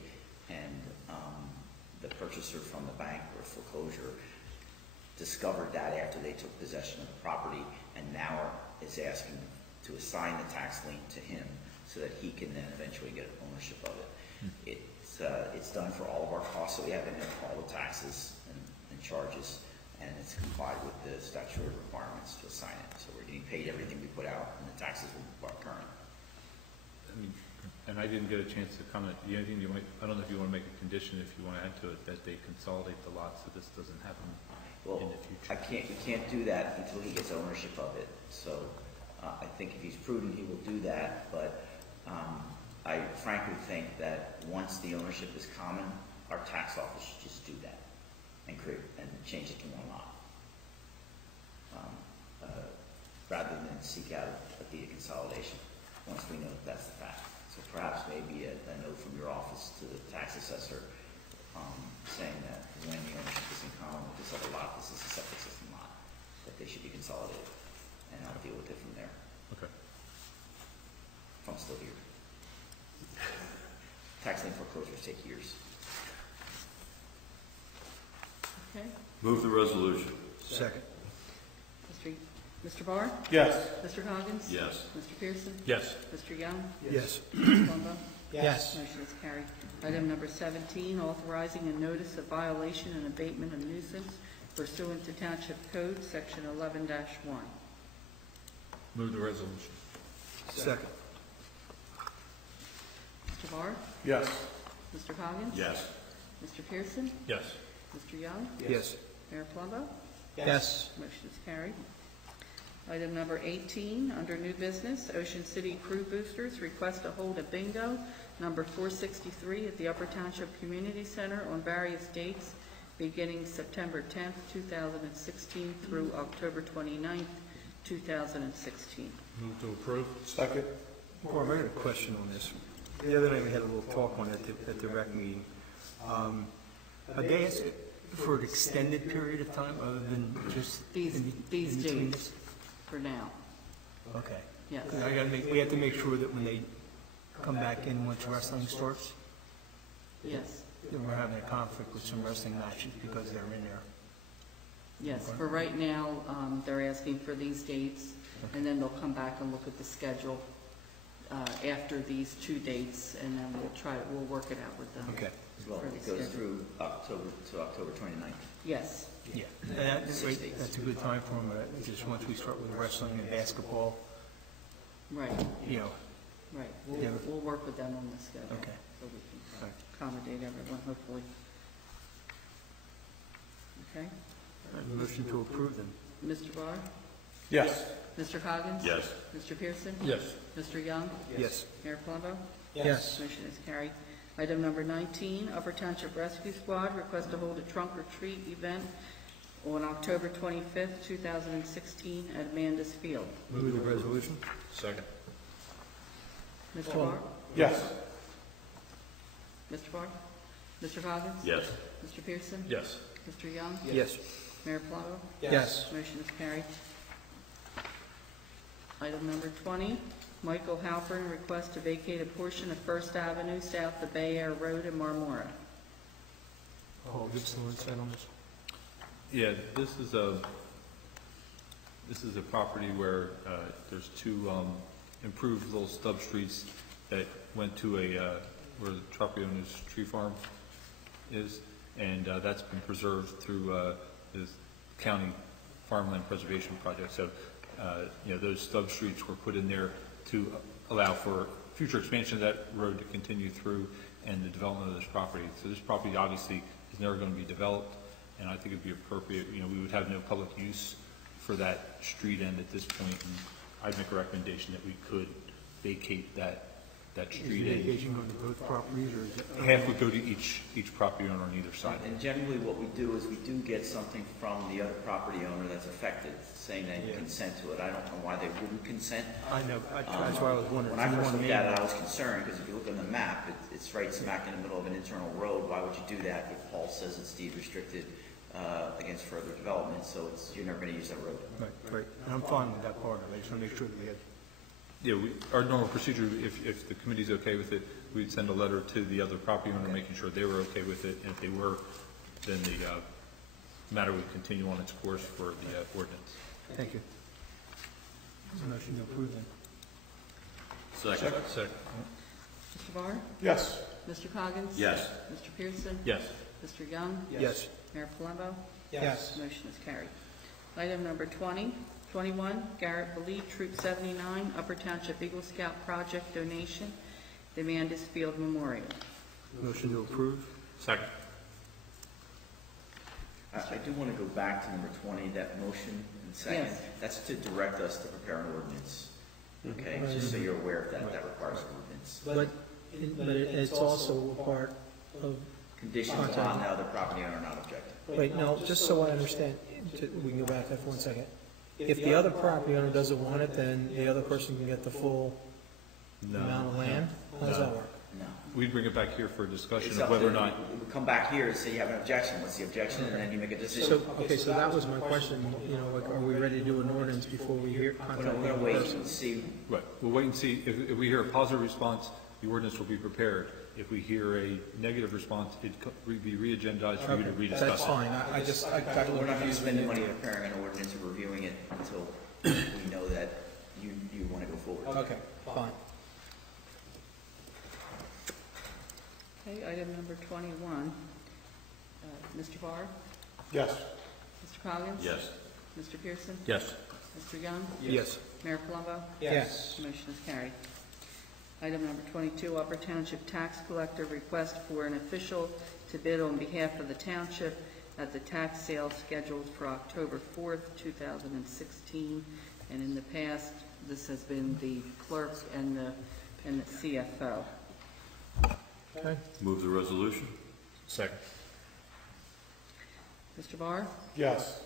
And the purchaser from the bank or foreclosure discovered that after they took possession of the property, and now is asking to assign the tax lien to him so that he can then eventually get ownership of it. It's done for all of our costs, so we have in there all the taxes and charges, and it's complied with the statutory requirements to assign it. So we're getting paid everything we put out, and the taxes are current. And I didn't get a chance to comment. The only thing you might, I don't know if you want to make a condition, if you want to add to it, that they consolidate the lots so this doesn't happen Well, in the future. we can't do that until he gets ownership of it. So I think if he's prudent, he will do that. But I frankly think that once the ownership is common, our tax office should just do that and change it to 1 lot, rather than seek out a deed of consolidation once we know that that's the fact. So perhaps maybe a note from your office to the tax assessor saying that when the ownership is in common with this other lot, this is a septic system lot, that they should be consolidated, and I'll deal with it from there, Okay. if I'm still here. Tax lien foreclosures take years. Okay. Move the resolution? Second. Mr. Barr? Yes. Mr. Coggins? Yes. Mr. Pearson? Yes. Mr. Young? Yes. Mr. Plumbo? Yes. Motion is carried. Item number 17, authorizing a notice of violation and abatement of nuisance pursuant to Township Code, Section 11-1. Move the resolution. Second. Mr. Barr? Yes. Mr. Coggins? Yes. Mr. Pearson? Yes. Mr. Young? Yes. Mayor Plumbo? Yes. Motion is carried. Item number 18, under new business, Ocean City Crew Boosters request to hold a bingo, number 463, at the Upper Township Community Center on various dates beginning September 10th, 2016 through October 29th, 2016. Move to approve. Second. Barb, I had a question on this. The other night we had a little talk on it at the rec meeting. Are they asking for an extended period of time other than just These in between dates for now, this? Okay. yes. We have to make sure that when they come back in once wrestling starts, Yes, that we're having a conflict with some wrestling matches because they're in there. yes. For right now, they're asking for these dates, and then they'll come back and look at the schedule after these 2 dates, and then we'll work it out with them. Okay. Well, For the it goes schedule. through October 29th. Yes, Yeah. And that's a good time for them, just once we start with wrestling and basketball, right, you know. right. Yeah. We'll work with them on the schedule. Okay. So we can Right. accommodate everyone, hopefully. Okay. Motion to approve them. Mr. Barr? Yes. Mr. Coggins? Yes. Mr. Pearson? Yes. Mr. Young? Yes. Mayor Plumbo? Yes. Motion is carried. Item number 19, Upper Township Rescue Squad request to hold a trunk or treat event on October 25th, 2016 at Amanda's Field. Move the resolution. Second. Mr. Barr? Yes. Mr. Barr? Mr. Coggins? Yes. Mr. Pearson? Yes. Mr. Young? Yes. Mayor Plummer? Yes. Motion is carried. Item number 20, Michael Halpern requests to vacate a portion of First Avenue south of Bay Air Road in Marmora. Paul, give some insight on this. Yeah, this is a property where there's two improved little stub streets that went to where the property owner's tree farm is, and that's been preserved through the county farmland preservation project. So, those stub streets were put in there to allow for future expansion of that road to continue through and the development of this property. So this property obviously is never going to be developed, and I think it'd be appropriate, we would have no public use for that street end at this point, and I'd make a recommendation that we could vacate that street end. Vacation going to both properties, or is it? Half would go to each property owner on either side. And generally what we do is we do get something from the other property owner that's affected, saying they consent to it. I don't know why they wouldn't consent. I know, that's why I was wondering. When I first looked at it, I was concerned, because if you look on the map, it's right smack in the middle of an internal road. Why would you do that if Paul says it's deed restricted against further development, so you're never going to use that road? Right. And I'm fine with that part of it. I just want to make sure that we had. Yeah, our normal procedure, if the committee's okay with it, we'd send a letter to the other property owner, making sure they were okay with it, and if they were, then the matter would continue on its course for the ordinance. Thank you. Is a motion to approve then? Second. Mr. Barr? Yes. Mr. Coggins? Yes. Mr. Pearson? Yes. Mr. Young? Yes. Mayor Palumbo? Yes. Motion is carried. Item number 21, Garrett Believe, Troop 79, Upper Township Eagle Scout Project donation, the Amanda's Field Memorial. Motion to approve? Second. I do want to go back to number 20, that motion and second. Yes. That's to direct us to prepare an ordinance. Okay, just so you're aware of that, that requires an ordinance. But it's also a part of, Conditions on the other property owner not objecting. wait, no, just so I understand, we can go back there for 1 second. If the other property owner doesn't want it, then the other person can get the full amount of land? How does that work? No. We'd bring it back here for a discussion It's of up whether or to- not, we come back here and say you have an objection. What's the objection? And then you make a decision. So that was my question, like, are we ready to do an ordinance before we hear, We're contact going the to other wait person? and see. right, we'll wait and see. If we hear a positive response, the ordinance will be prepared. If we hear a negative response, it'd be re-agendized for you to Okay, rediscuss. that's fine, I got a We're little not going to confused. spend the money preparing an ordinance or reviewing it until we know that you want to go forward. Okay, fine. Okay, item number 21, Mr. Barr? Yes. Mr. Coggins? Yes. Mr. Pearson? Yes. Mr. Young? Yes. Mayor Palumbo? Yes. Motion is carried. Item number 22, Upper Township Tax Collector request for an official to bid on behalf of the township at the tax sale scheduled for October 4th, 2016. And in the past, this has been the clerk and the CFO. Okay, Move the resolution. Second. Mr. Barr? Yes.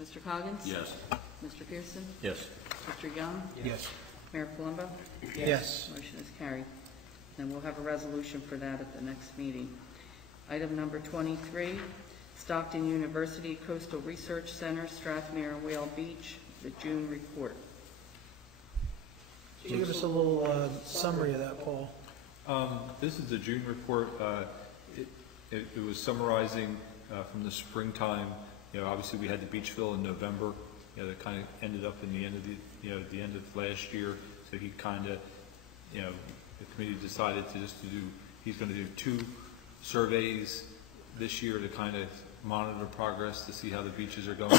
Mr. Coggins? Yes. Mr. Pearson? Yes. Mr. Young? Yes. Mayor Palumbo? yes. Motion is carried. And we'll have a resolution for that at the next meeting. Item number 23, Stockton University Coastal Research Center, Strathmere and Whale Beach, the June report. Can you give us a little summary of that, Paul? This is the June report. It was summarizing from the springtime. Obviously we had the beach fill in November. That kind of ended up in the end of the end of last year. So he kind of, the committee decided to he's going to do 2 surveys this year to kind of monitor progress to see how the beaches are going.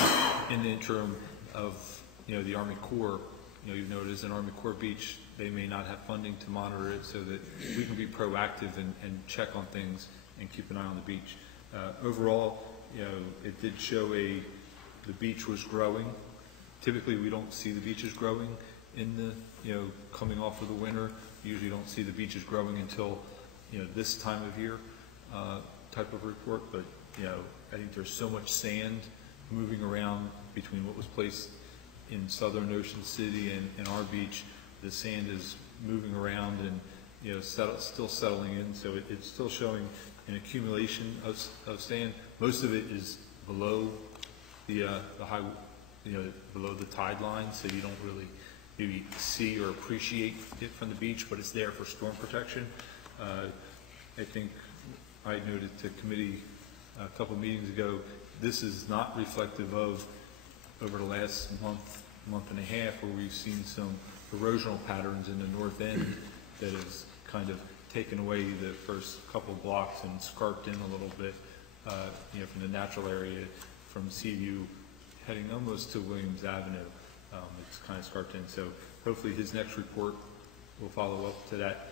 In the interim of, the Army Corps, you've noticed an Army Corps beach, they may not have funding to monitor it, so that we can be proactive and check on things and keep an eye on the beach. Overall, it did show the beach was growing. Typically, we don't see the beaches growing in the, coming off of the winter. You usually don't see the beaches growing until, this time of year type of report. But, I think there's so much sand moving around between what was placed in southern Ocean City and our beach. The sand is moving around and, still settling in, so it's still showing an accumulation of sand. Most of it is below the high, below the tide line, so you don't really maybe see or appreciate it from the beach, but it's there for storm protection. I think I noted to committee a couple meetings ago, this is not reflective of over the last month and a half, where we've seen some erosional patterns in the north end that has kind of taken away the first couple blocks and scarped in a little bit, from the natural area from Seaview heading almost to Williams Avenue. It's kind of scarped in, so hopefully his next report will follow up to that.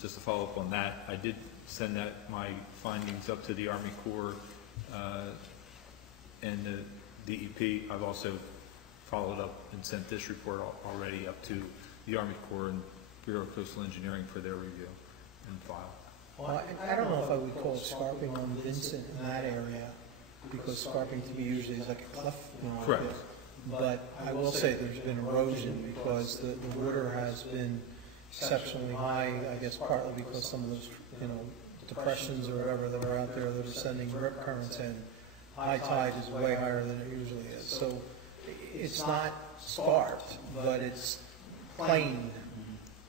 Just to follow up on that, I did send my findings up to the Army Corps and the DEP. I've also followed up and sent this report already up to the Army Corps and Bureau of Coastal Engineering for their review and file. Well, I don't know if I would call it scarping on Vincent in that area, because scarping to me usually is like a cliff. Correct. But I will say there's been erosion because the water has been exceptionally high, I guess partly because some of those, depressions or whatever that are out there that are sending rip currents in. High tide is way higher than it usually is. So it's not scarped, but it's planed.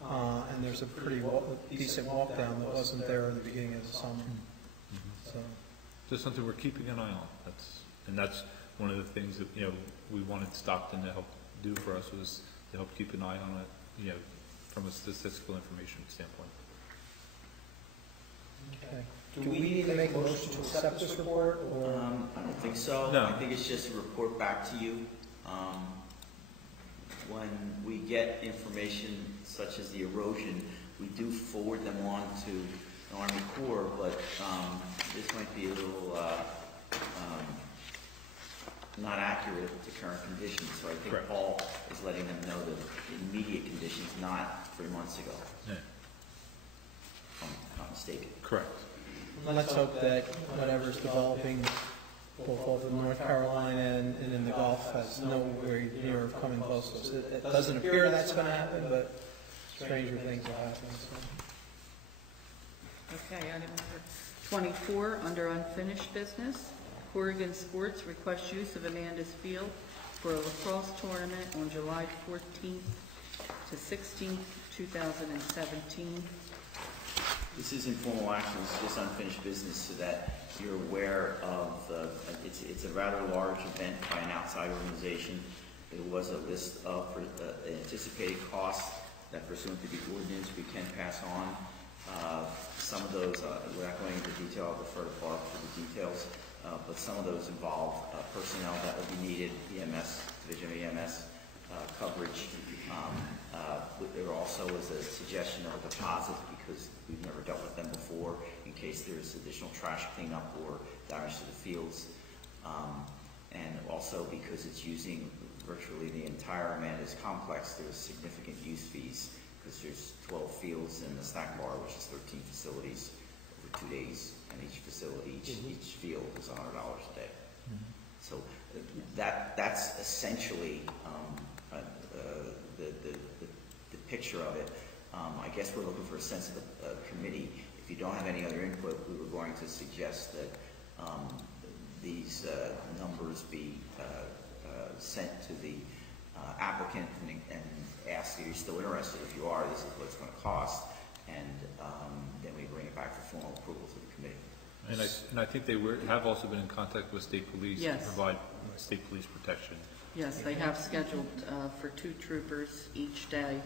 And there's a pretty decent walk down that wasn't there in the beginning of the summer. So Just something we're keeping an eye on. That's one of the things that, we wanted Stockton to help do for us, was to help keep an eye on it, from a statistical information standpoint. Okay. Do we need to make a motion to accept this report, or? I don't think so. No. I think it's just a report back to you. When we get information such as the erosion, we do forward them on to the Army Corps, but this might be a little not accurate to current conditions. So I think Correct. Paul is letting them know the immediate conditions, not 3 months ago, Yeah. if I'm not mistaken. Correct. Let's hope that whatever's developing both off of North Carolina and in the Gulf has nowhere near of coming close to us. It doesn't appear that's going to happen, but stranger things will happen. So. Okay, item number 24, under unfinished business. Corrigan Sports requests use of Amanda's Field for a lacrosse tournament on July 14th to 16th, 2017. This is informal action, it's just unfinished business, so that you're aware of, it's a rather large event by an outside organization. There was a list of anticipated costs that pursuant to the ordinance we can pass on. Some of those, we're not going into detail, I'll defer to Barb for the details, but some of those involve personnel that will be needed, EMS, Division of EMS coverage. There also was a suggestion of a deposit, because we've never dealt with them before, in case there's additional trash cleanup or damage to the fields. And also because it's using virtually the entire Amanda's complex, there's significant use fees, because there's 12 fields in the snack bar, which is 13 facilities over 2 days, and each facility, each field is $100 a day. So that's essentially the picture of it. I guess we're looking for a sense of the committee. If you don't have any other input, we were going to suggest that these numbers be sent to the applicant and ask if you're still interested. If you are, this is what it's going to cost, and then we bring it back for formal approval to the committee. And I think they have also been in contact with state police to Yes. provide state police protection. Yes, they have scheduled for 2 troopers each day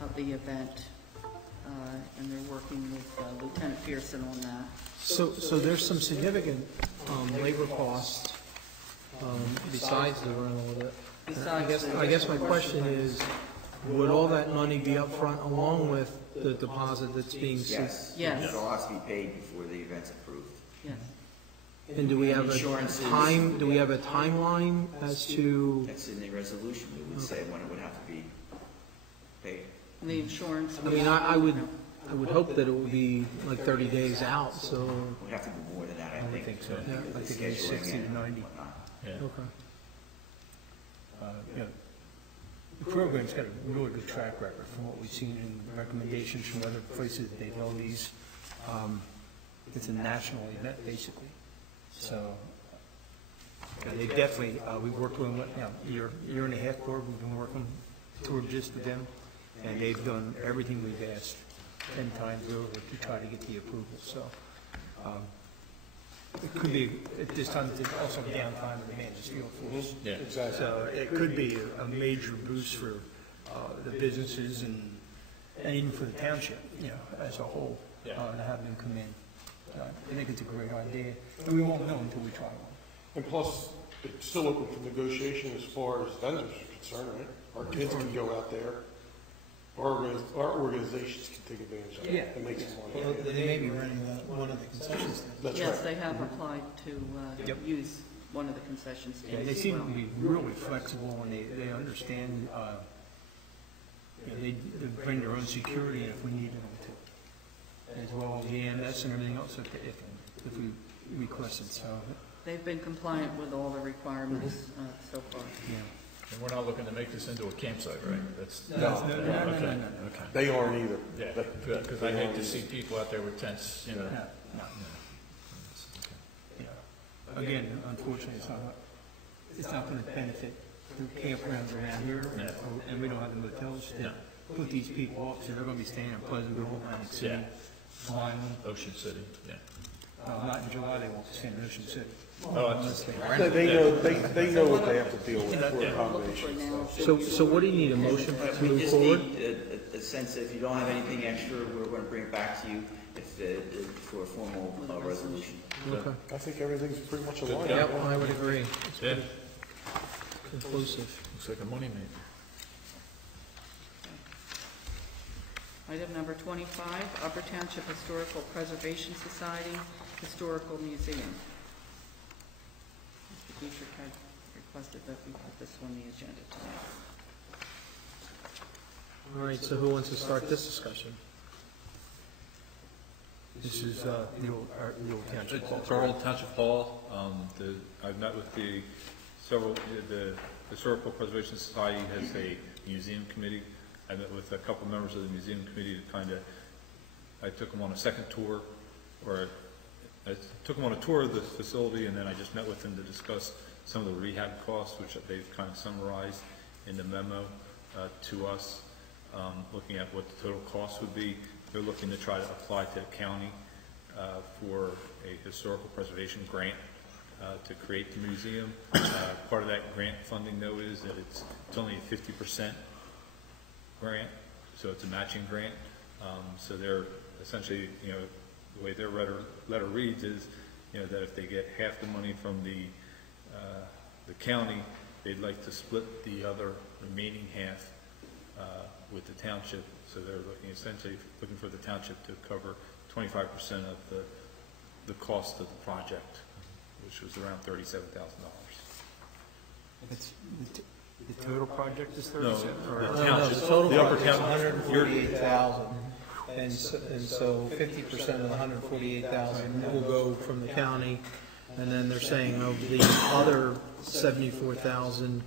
of the event, and they're working with Lieutenant Pearson on that. So there's some significant labor costs besides the rental of it. I guess my question is, would all that money be up front along with the deposit that's being Yes. Yes. It all has to be paid before the event's approved. Yes. And do we have a Insurances. time? Do we have a timeline as to? That's in the resolution. We would say when it would have to be paid. The insurance. I mean, I would hope that it would be like 30 days out. So It would have to be more than that, I think. think so. Yeah, because I of think it's scheduling 60 to and 90. whatnot. Yeah. Okay. You know, the program's got a really good track record from what we've seen in recommendations from other places that they've held these. It's a national event, basically. So, they definitely, we've worked with them, year and a half forward, we've been working toward this with them, and they've done everything we've asked 10 times over to try to get the approval, so. It could be, at this time, it's also downtime in the Manchester Field Force. Yeah. Exactly. So it could be a major boost for the businesses and even for the township, as a whole, to have them come in. I think it's a great idea, and we won't know until we try one. And plus, it's still open for negotiation as far as vendors are concerned, right? Our kids can go out there, our organizations can take advantage of it and make some Well, money. they may be running one of the concession stands. That's Yes, right. they have applied to use one of the concession Yeah, stands they as seem well. to be really flexible, and they understand, they bring their own security if we need them to, as well as the EMS and everything else if we request it, so, They've been compliant with all the requirements so far. yeah. And we're not looking to make this into a campsite, right? That's, No, okay. they aren't either. Yeah, good, because I hate to see people out there with tents, No. Again, unfortunately, it's not gonna benefit the campgrounds around here, and we don't have the motels to put these people up, so they're gonna be staying in Pleasantville, Atlantic City, Yeah. Vineland. Ocean City, yeah. Not in July, they won't stay in Ocean City. Oh, Unless they rent They it. know what they have to deal with for Looking for accommodations. now. So what do you need, a motion to We move just forward? need a sense that if you don't have anything extra, we're going to bring it back to you for a formal resolution. Okay. I think everything's pretty much aligned. Yep, I would agree. Yeah, Conclusive. looks like a moneymaker. Item number 25, Upper Township Historical Preservation Society, Historical Museum. Mr. Dietrich had requested that we put this on the agenda tonight. All right, so who wants to start this discussion? This is the old township hall. It's our old township hall. I've met with the Historical Preservation Society has a museum committee. I met with a couple members of the museum committee to I took them on a second tour, or I took them on a tour of the facility, and then I just met with them to discuss some of the rehab costs, which they've kind of summarized in the memo to us, looking at what the total cost would be. They're looking to try to apply to the county for a historical preservation grant to create the museum. Part of that grant funding, though, is that it's only a 50% grant, so it's a matching grant. So they're essentially, the way their letter reads is, that if they get half the money from the county, they'd like to split the other remaining half with the township. So they're essentially looking for the township to cover 25% of the cost of the project, which was around $37,000. It's the total project is No, 37? the township, The total the upper project is township. 148,000, and so 50% of the 148,000 will go from the county, and then they're saying of the other 74,000,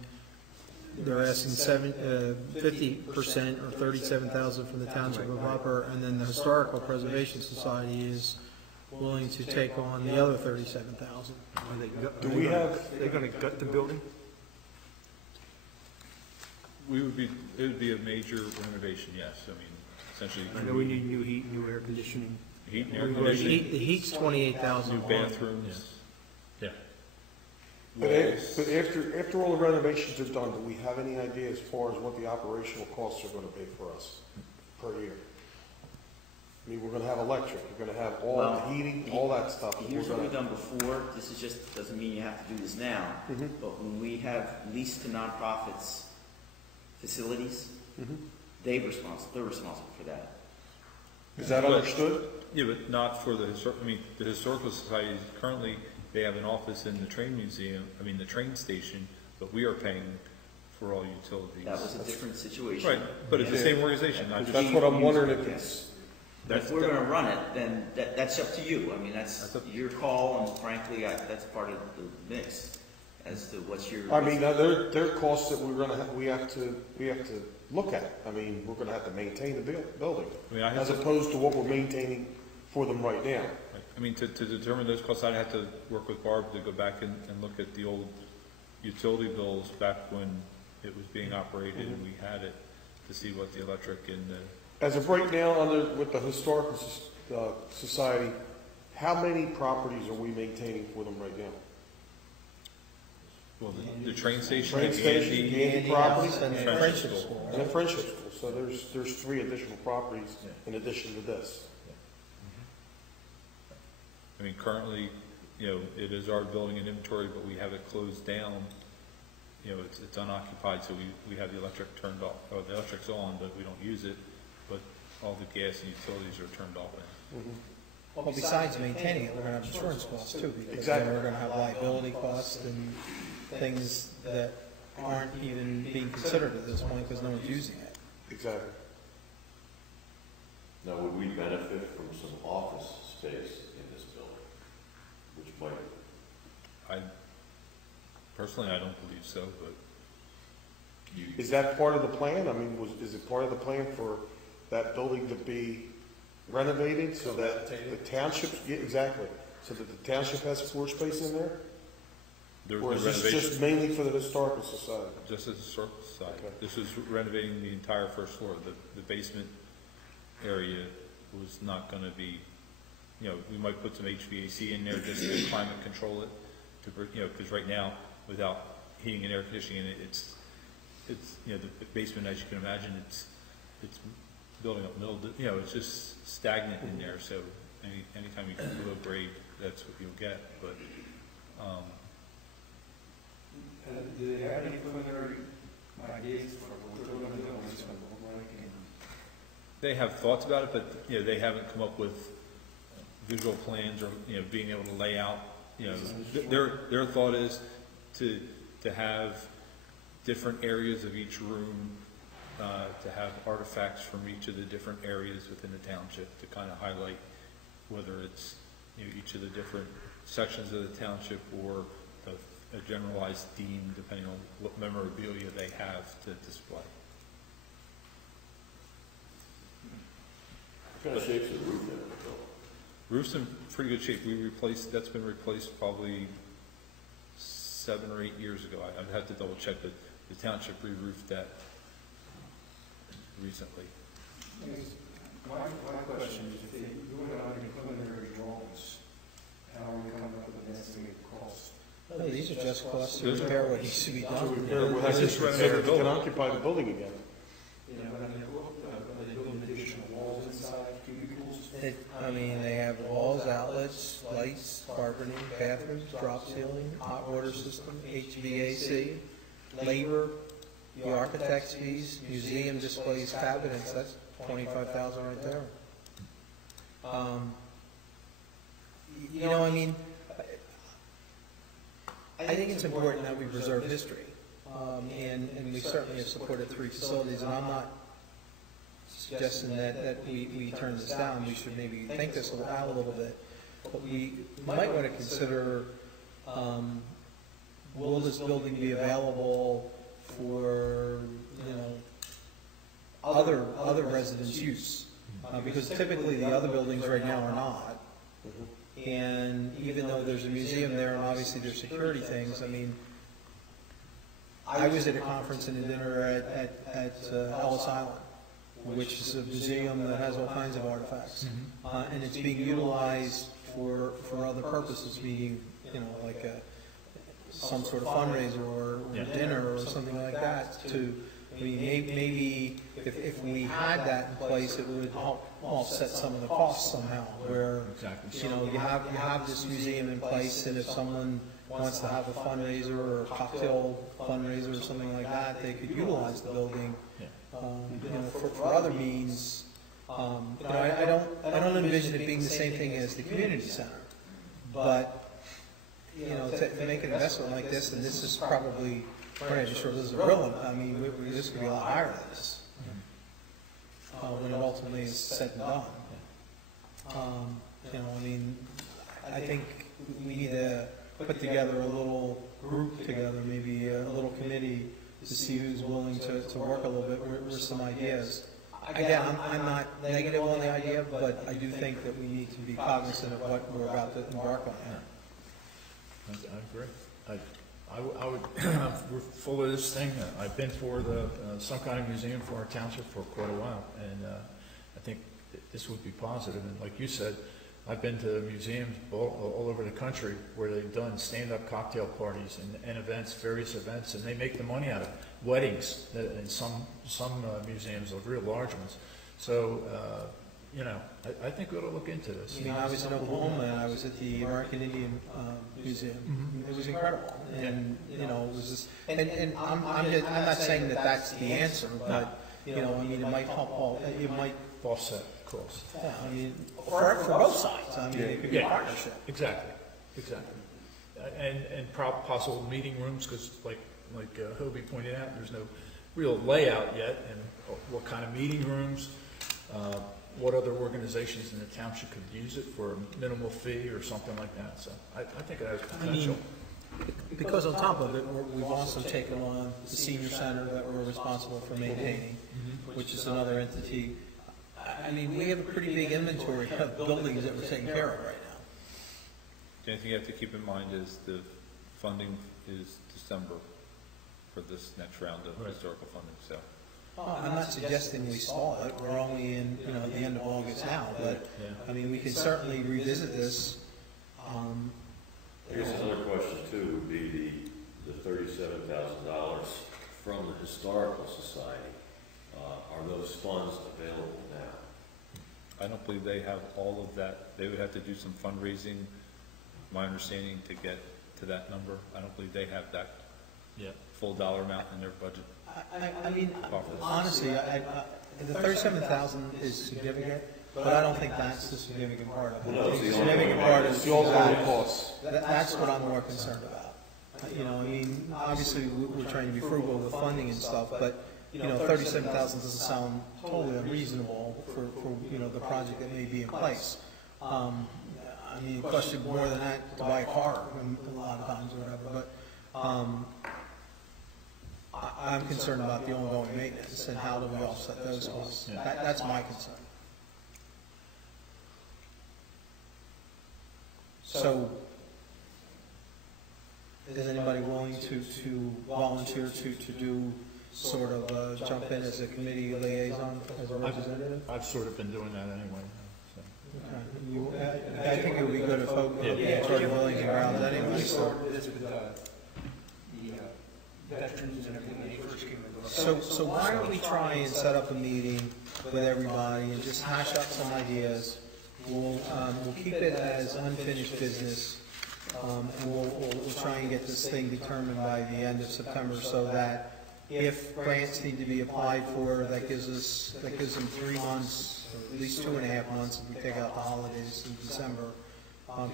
they're asking 50% or 37,000 from the township of Upper, and then the Historical Preservation Society is willing to take on the other 37,000. They're gonna gut the building? It would be a major renovation, yes. I mean, essentially. I know we need new heat, new air conditioning. Heat and air The conditioning, heat's 28,000. new bathrooms. Yeah. But after all the renovations are done, do we have any idea as far as what the operational costs are gonna be for us per year? I mean, we're gonna have electric, you're gonna have all the heating, all that stuff. Here's what we've done before. This is just, doesn't mean you have to do this now. But when we have leased to nonprofits facilities, they're responsible for that. Is that understood? Yeah, but not for the the Historical Society, currently, they have an office in the train museum, the train station, but we are paying for all utilities. That was a different situation. Right, but it's the same organization. That's what I'm wondering if it's, But if we're gonna run it, then that's up to you. I mean, that's your call, and frankly, that's part of the mix. as to what's your? I mean, they're costs that we have to look at. I mean, we're gonna have to maintain the building, I mean, I have as to- opposed to what we're maintaining for them right now. I mean, to determine those costs, I'd have to work with Barb to go back and look at the old utility bills back when it was being operated and we had it, to see what the electric and the, As of right now, with the Historical Society, how many properties are we maintaining for them right now? well, the train station. Train the station, Andy- the Andy properties, And the Friendship Friendship School. School, and right? the Friendship School. So there's 3 additional properties in addition to this. I mean, currently, you know, it is our building and inventory, but we have it closed down. You know, it's unoccupied, so we have the electric turned off, or the electric's on, but we don't use it, but all the gas and utilities are turned off now. Well, besides maintaining it, we're gonna have insurance costs too, because then Exactly. we're gonna have liability costs and things that aren't even being considered at this point, because no one's using it. Exactly. Now, would we benefit from some office space in this building? Which might, Personally, I don't believe so, but Is that part of the plan? I mean, is it part of the plan for that building to be renovated so that the township, yeah, exactly, so that the township has floor space in there? there's Or the is this just renovation, mainly for the Historical Society? just as a circle side. Okay. This is renovating the entire first floor. The basement area was not gonna be, you know, we might put some HVAC in there just to climate control it, you know, because right now, without heating and air conditioning in it, it's, you know, the basement, as you can imagine, it's building up middle, you know, it's just stagnant in there, so anytime you can low grade, that's what you'll get, but, Do they have any preliminary ideas for what they're going to do? What's going to look like? And they have thoughts about it, but, you know, they haven't come up with visual plans or, you know, being able to lay out, you know, their thought is to have different areas of each room, to have artifacts from each of the different areas within the township to kind of highlight whether it's, you know, each of the different sections of the township or a generalized theme depending on what memorabilia they have to display. what kind of shape's the roof there? Roof's in pretty good shape. That's been replaced probably 7 or 8 years ago. I'd have to double check, but the township re-roofed that recently. My question is, if they do it on any preliminary drawings, how are we coming up with an estimated cost? No, these are just costs to repair what needs to be So done. we'll have to, Just so renovate that the they can building. occupy the building again. You know, are they building additional walls inside, cubicles? I mean, they have walls, outlets, lights, carpeting, bathrooms, drop ceiling, hot water system, HVAC, labor, the architect's fees, museum displays, cabinets, that's $25,000 right there. You know, I mean, I think it's important that we preserve history. And we certainly have supported 3 facilities, and I'm not suggesting that we turn this down. We should maybe think this out a little bit. But we might want to consider, will this building be available for, you know, other residents' use? Because typically the other buildings right now are not. And even though there's a museum there and obviously there's security things, I mean, I was at a conference and a dinner at Ellis Island, which is a museum that has all kinds of artifacts. And it's being utilized for other purposes, being, you know, like some sort of fundraiser or dinner or something like that to, I mean, maybe if we had that in place, it would help offset some of the costs somehow, where, you know, you have this museum in place, and if someone wants to have a fundraiser or a cocktail fundraiser or something like that, they could utilize the building, you know, for other means. You know, I don't envision it being the same thing as the community center, but, you know, to make an investment like this, and this is probably, we're not even sure this is a real one, I mean, this could be a lot higher than this, when it ultimately is said and done. You know, I mean, I think we need to put together a little group together, maybe a little committee to see who's willing to work a little bit with some ideas. Again, I'm not negative on the idea, but I do think that we need to be cognizant of what we're about to embark on. I agree. I would, we're full of this thing. I've been for some kind of museum for our township for quite a while, and I think this would be positive. And like you said, I've been to museums all over the country where they've done stand-up cocktail parties and events, various events, and they make the money out of it. Weddings, and some museums are real large ones. So, I think we ought to look into this. I mean, I was in Oklahoma, and I was at the American Indian Museum. Mm-hmm. It was incredible, and it was just. And I'm not saying that that's the answer, but I mean, it might help all. It might Offset costs. Yeah, I mean, for both sides. I mean, it could be a partnership. Exactly. And possible meeting rooms, because like Hobie pointed out, there's no real layout yet, and what kind of meeting rooms, what other organizations in the township could use it for a minimal fee or something like that. So I think it has potential. Because on top of it, we've also taken on the senior center that we're responsible for maintaining, which is another entity. I mean, we have a pretty big inventory of buildings that we're taking care of right now. The only thing you have to keep in mind is the funding is December for this next round of historical funding, so. I'm not suggesting we stall it. We're only in, the end of August now, but, I mean, we can certainly revisit this. I guess another question too would be the $37,000 from the Historical Society. Are those funds available now? I don't believe they have all of that. They would have to do some fundraising, my understanding, to get to that number. I don't believe they have that full dollar amount in their budget. I mean, honestly, the $37,000 is significant, but I don't think that's the significant part of it. The significant part is the overall cost. That's what I'm more concerned about. I mean, obviously, we're trying to be frugal with funding and stuff, but $37,000 doesn't sound totally unreasonable for the project that may be in place. I mean, it costs you more than that to buy a car a lot of times or whatever, but I'm concerned about the ongoing maintenance and how do we offset those costs. That's my concern. So, is anybody willing to volunteer to do sort of jump in as a committee liaison, as a representative? I've sort of been doing that anyway. So. Okay. I think it would be good if folks were sort of willing to ground anyway. Veterans and everything when they first came in. So why don't we try and set up a meeting with everybody and just hash out some ideas? We'll keep it as unfinished business, and we'll try and get this thing determined by the end of September, so that if grants need to be applied for, that gives them 3 months, or at least 2.5 months if we take out the holidays in December,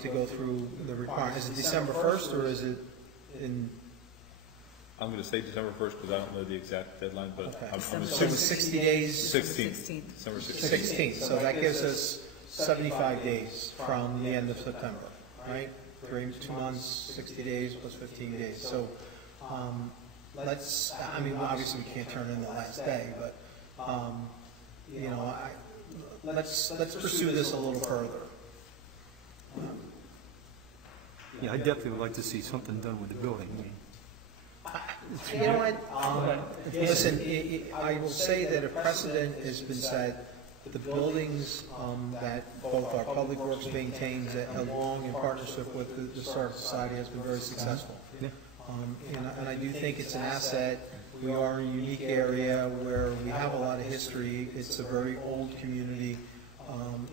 to go through the requirements. Is it December 1st or is it in? I'm going to say December 1st because I don't know the exact deadline, but Okay. I'm So assuming it's 60 days? 16th. December 16th. 16th, so that gives us 75 days from the end of September, right? 2 months, 60 days plus 15 days. So obviously we can't turn in the last day, but, let's pursue this a little further. Yeah, I definitely would like to see something done with the building. I mean, You know what, listen, I will say that a precedent has been set, the buildings that both our Public Works maintains along in partnership with the Historic Society has been very successful. Yeah. And I do think it's an asset. We are in a unique area where we have a lot of history. It's a very old community,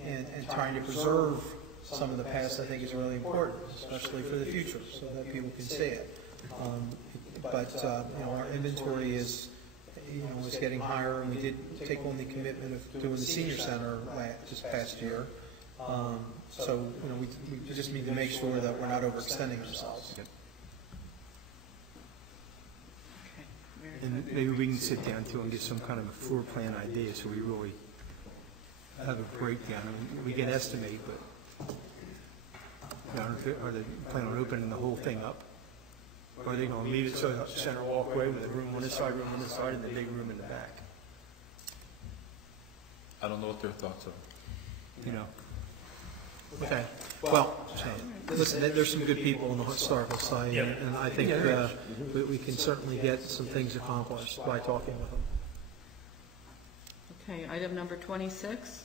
and trying to preserve some of the past, I think, is really important, especially for the future, so that people can see it. But our inventory is getting higher, and we did take on the commitment of doing the senior center this past year. So we just need to make sure that we're not overextending ourselves. and maybe we can sit down too and get some kind of a floor plan idea so we really have a breakdown. I mean, we can estimate, but Are they planning on opening the whole thing up? Or are they gonna leave it so it's a center walkway with a room on this side, and the big room in the back? I don't know what their thoughts are. You know? Okay, well, listen, there's some good people on the historical side, and I think we can certainly get some things accomplished by talking with them. Okay, item number 26,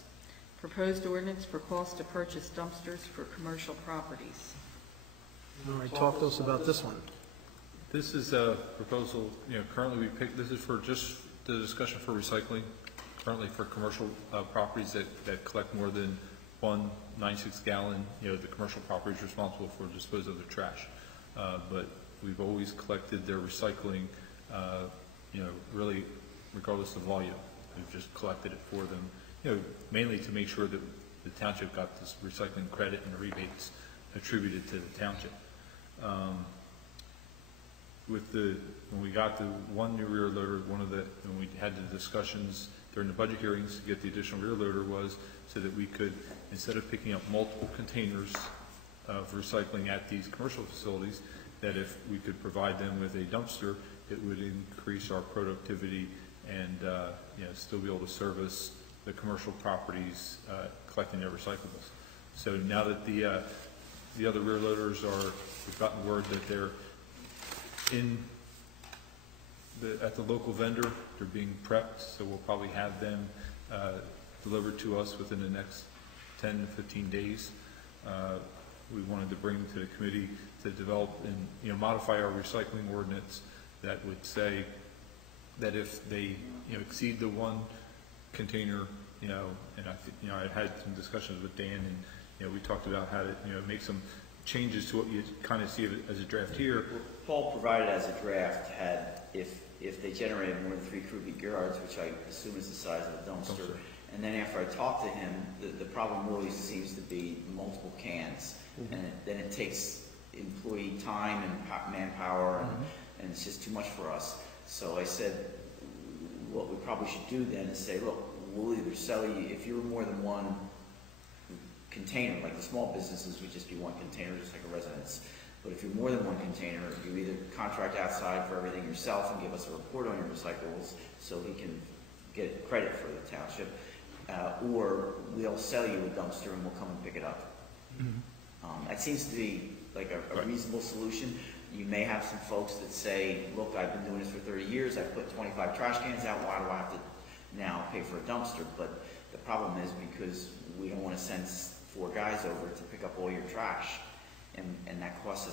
proposed ordinance for cost to purchase dumpsters for commercial properties. All right, talk to us about this one. This is a proposal, currently this is for just the discussion for recycling, currently for commercial properties that collect more than 1 96-gallon, the commercial property is responsible for disposing of their trash. But we've always collected their recycling, really regardless of volume. We've just collected it for them, mainly to make sure that the township got this recycling credit and the rebates attributed to the township. When we got the one new rear loader, when we had the discussions during the budget hearings to get the additional rear loader was so that we could, instead of picking up multiple containers of recycling at these commercial facilities, that if we could provide them with a dumpster, it would increase our productivity and still be able to service the commercial properties collecting their recyclables. So now that the other rear loaders we've gotten word that they're at the local vendor, they're being prepped, so we'll probably have them delivered to us within the next 10 to 15 days. We wanted to bring to the committee to develop and modify our recycling ordinance that would say that if they exceed the 1 container, and I had some discussions with Dan, and we talked about how to make some changes to what you kind of see as a draft here. Paul provided as a draft had, if they generated more than 3 cubic yards, which I assume is the size of the dumpster, and then after I talked to him, the problem really seems to be multiple cans, and then it takes employee time and manpower, and it's just too much for us. So I said, what we probably should do then is say, look, we'll either sell you, if you're more than 1 container, like the small businesses would just be 1 container, just like a residence. But if you're more than 1 container, you either contract outside for everything yourself and give us a report on your recyclables so we can get credit for the township, or we'll sell you a dumpster and we'll come and pick it up. That seems to be like a reasonable solution. You may have some folks that say, look, I've been doing this for 30 years, I've put 25 trash cans out, why do I have to now pay for a dumpster? But the problem is because we don't want to send 4 guys over to pick up all your trash, and that costs us